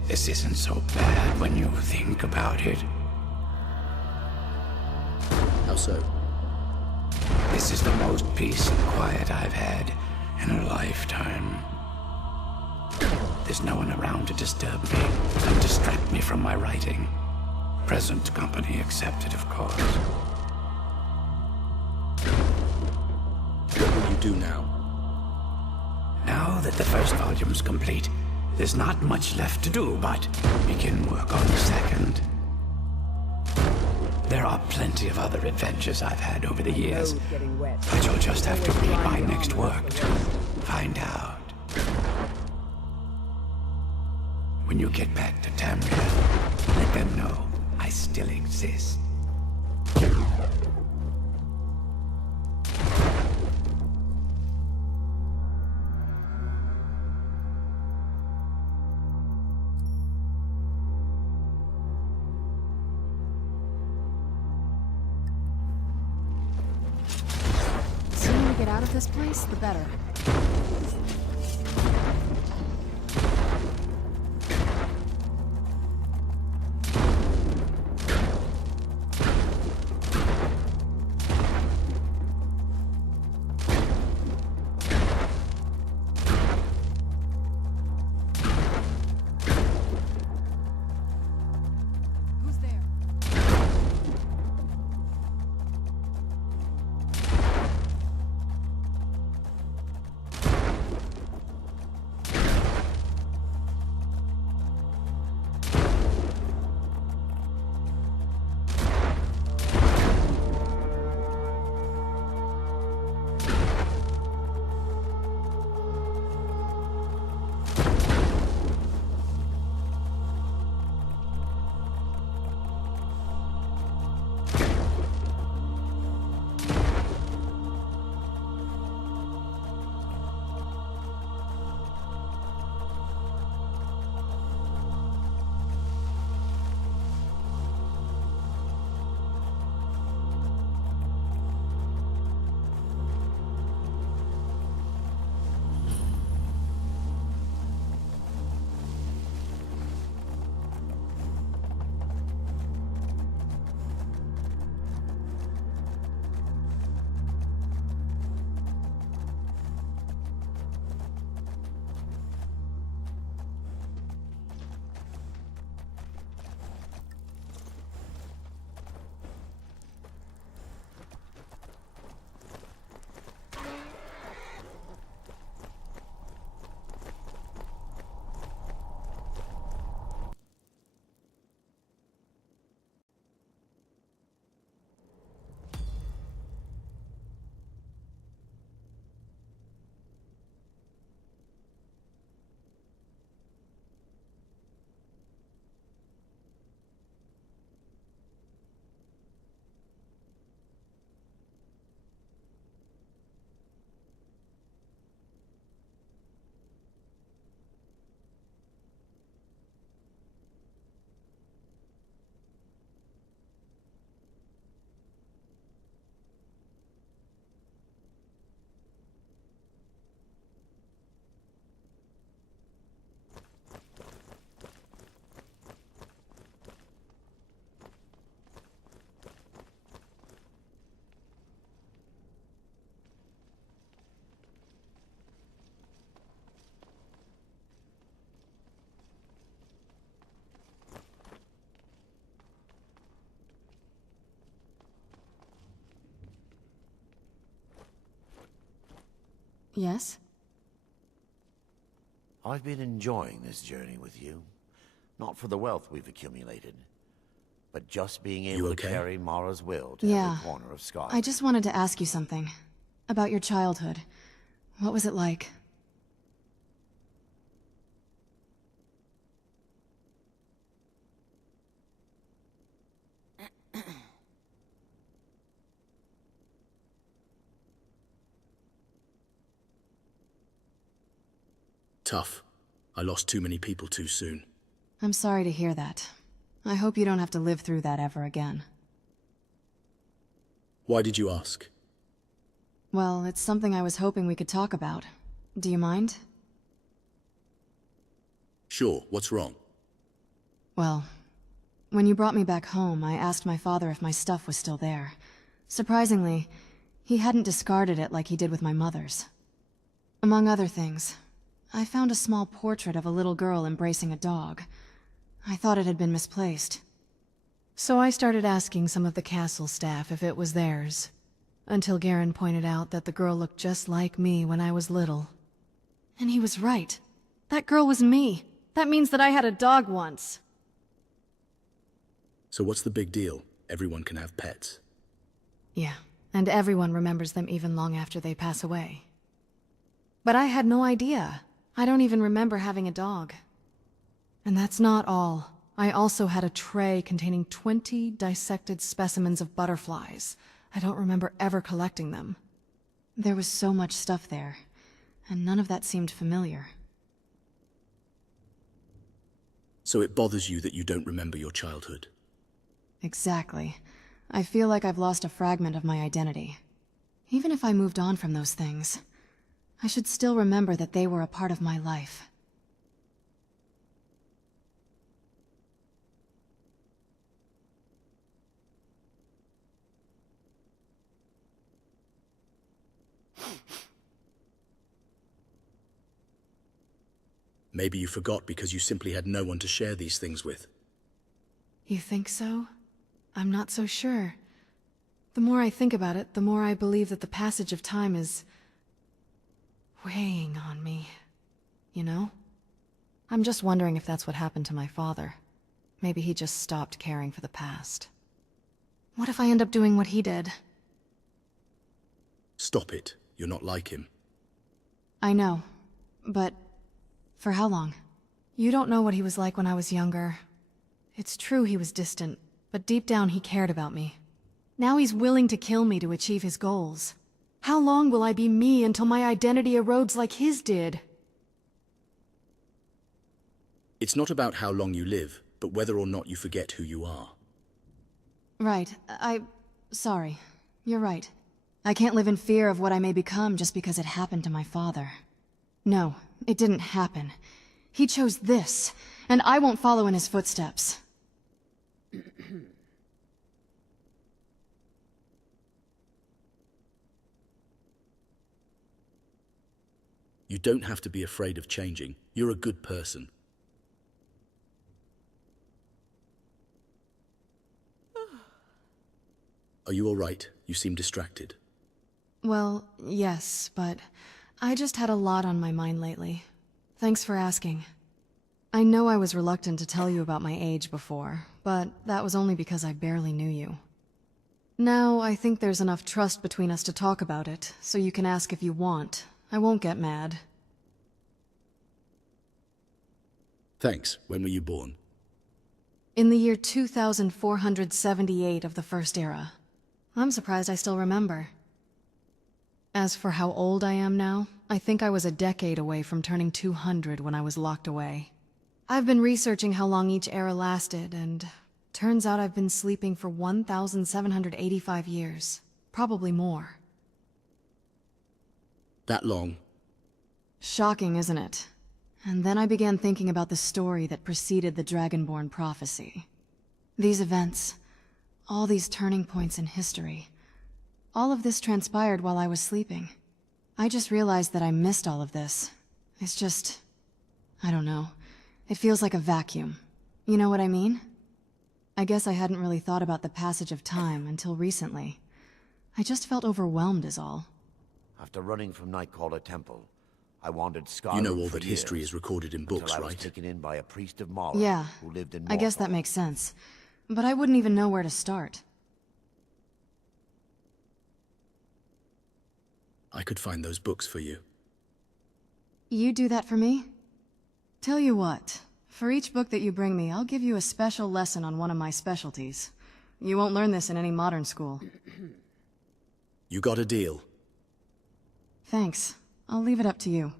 this isn't so bad when you think about it. How so? This is the most peace and quiet I've had in a lifetime. There's no one around to disturb me and distract me from my writing. Present company accepted, of course. What will you do now? Now that the first volume's complete, there's not much left to do but begin work on the second. There are plenty of other adventures I've had over the years, but you'll just have to read my next work to find out. When you get back to Tamriel, let them know I still exist. The sooner we get out of this place, the better. Yes? I've been enjoying this journey with you. Not for the wealth we've accumulated, but just being able to carry Mara's will to every corner of Skyrim. I just wanted to ask you something. About your childhood. What was it like? Tough. I lost too many people too soon. I'm sorry to hear that. I hope you don't have to live through that ever again. Why did you ask? Well, it's something I was hoping we could talk about. Do you mind? Sure, what's wrong? Well, when you brought me back home, I asked my father if my stuff was still there. Surprisingly, he hadn't discarded it like he did with my mother's. Among other things, I found a small portrait of a little girl embracing a dog. I thought it had been misplaced. So I started asking some of the castle staff if it was theirs, until Garen pointed out that the girl looked just like me when I was little. And he was right. That girl was me. That means that I had a dog once. So what's the big deal? Everyone can have pets. Yeah, and everyone remembers them even long after they pass away. But I had no idea. I don't even remember having a dog. And that's not all. I also had a tray containing 20 dissected specimens of butterflies. I don't remember ever collecting them. There was so much stuff there, and none of that seemed familiar. So it bothers you that you don't remember your childhood? Exactly. I feel like I've lost a fragment of my identity. Even if I moved on from those things, I should still remember that they were a part of my life. Maybe you forgot because you simply had no one to share these things with. You think so? I'm not so sure. The more I think about it, the more I believe that the passage of time is weighing on me. You know? I'm just wondering if that's what happened to my father. Maybe he just stopped caring for the past. What if I end up doing what he did? Stop it. You're not like him. I know, but for how long? You don't know what he was like when I was younger. It's true he was distant, but deep down he cared about me. Now he's willing to kill me to achieve his goals. How long will I be me until my identity erodes like his did? It's not about how long you live, but whether or not you forget who you are. Right. Sorry. You're right. I can't live in fear of what I may become just because it happened to my father. No, it didn't happen. He chose this, and I won't follow in his footsteps. You don't have to be afraid of changing. You're a good person. Are you all right? You seem distracted. Well, yes, but I just had a lot on my mind lately. Thanks for asking. I know I was reluctant to tell you about my age before, but that was only because I barely knew you. Now, I think there's enough trust between us to talk about it, so you can ask if you want. I won't get mad. Thanks. When were you born? In the year 2478 of the First Era. I'm surprised I still remember. As for how old I am now, I think I was a decade away from turning 200 when I was locked away. I've been researching how long each era lasted, and turns out I've been sleeping for 1,785 years. Probably more. That long? Shocking, isn't it? And then I began thinking about the story that preceded the Dragonborn prophecy. These events, all these turning points in history, all of this transpired while I was sleeping. I just realized that I missed all of this. It's just, I don't know. It feels like a vacuum. You know what I mean? I guess I hadn't really thought about the passage of time until recently. I just felt overwhelmed is all. After running from Nightcaller Temple, I wandered Skyrim. You know all for that years, history is recorded in books, until I was right? taken in by a priest of Mara Yeah, who lived in I guess that Morthal. makes sense. But I wouldn't even know where to start. I could find those books for you. You do that for me? Tell you what, for each book that you bring me, I'll give you a special lesson on one of my specialties. You won't learn this in any modern school. You got a deal. Thanks. I'll leave it up to you.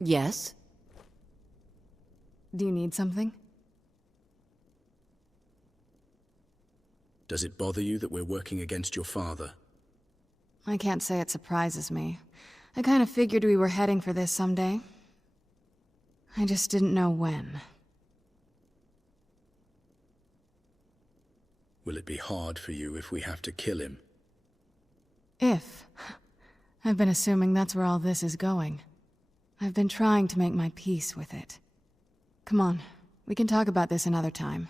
Yes? Do you need something? Does it bother you that we're working against your father? I can't say it surprises me. I kind of figured we were heading for this someday. I just didn't know when. Will it be hard for you if we have to kill him? If. I've been assuming that's where all this is going. I've been trying to make my peace with it. Come on, we can talk about this another time.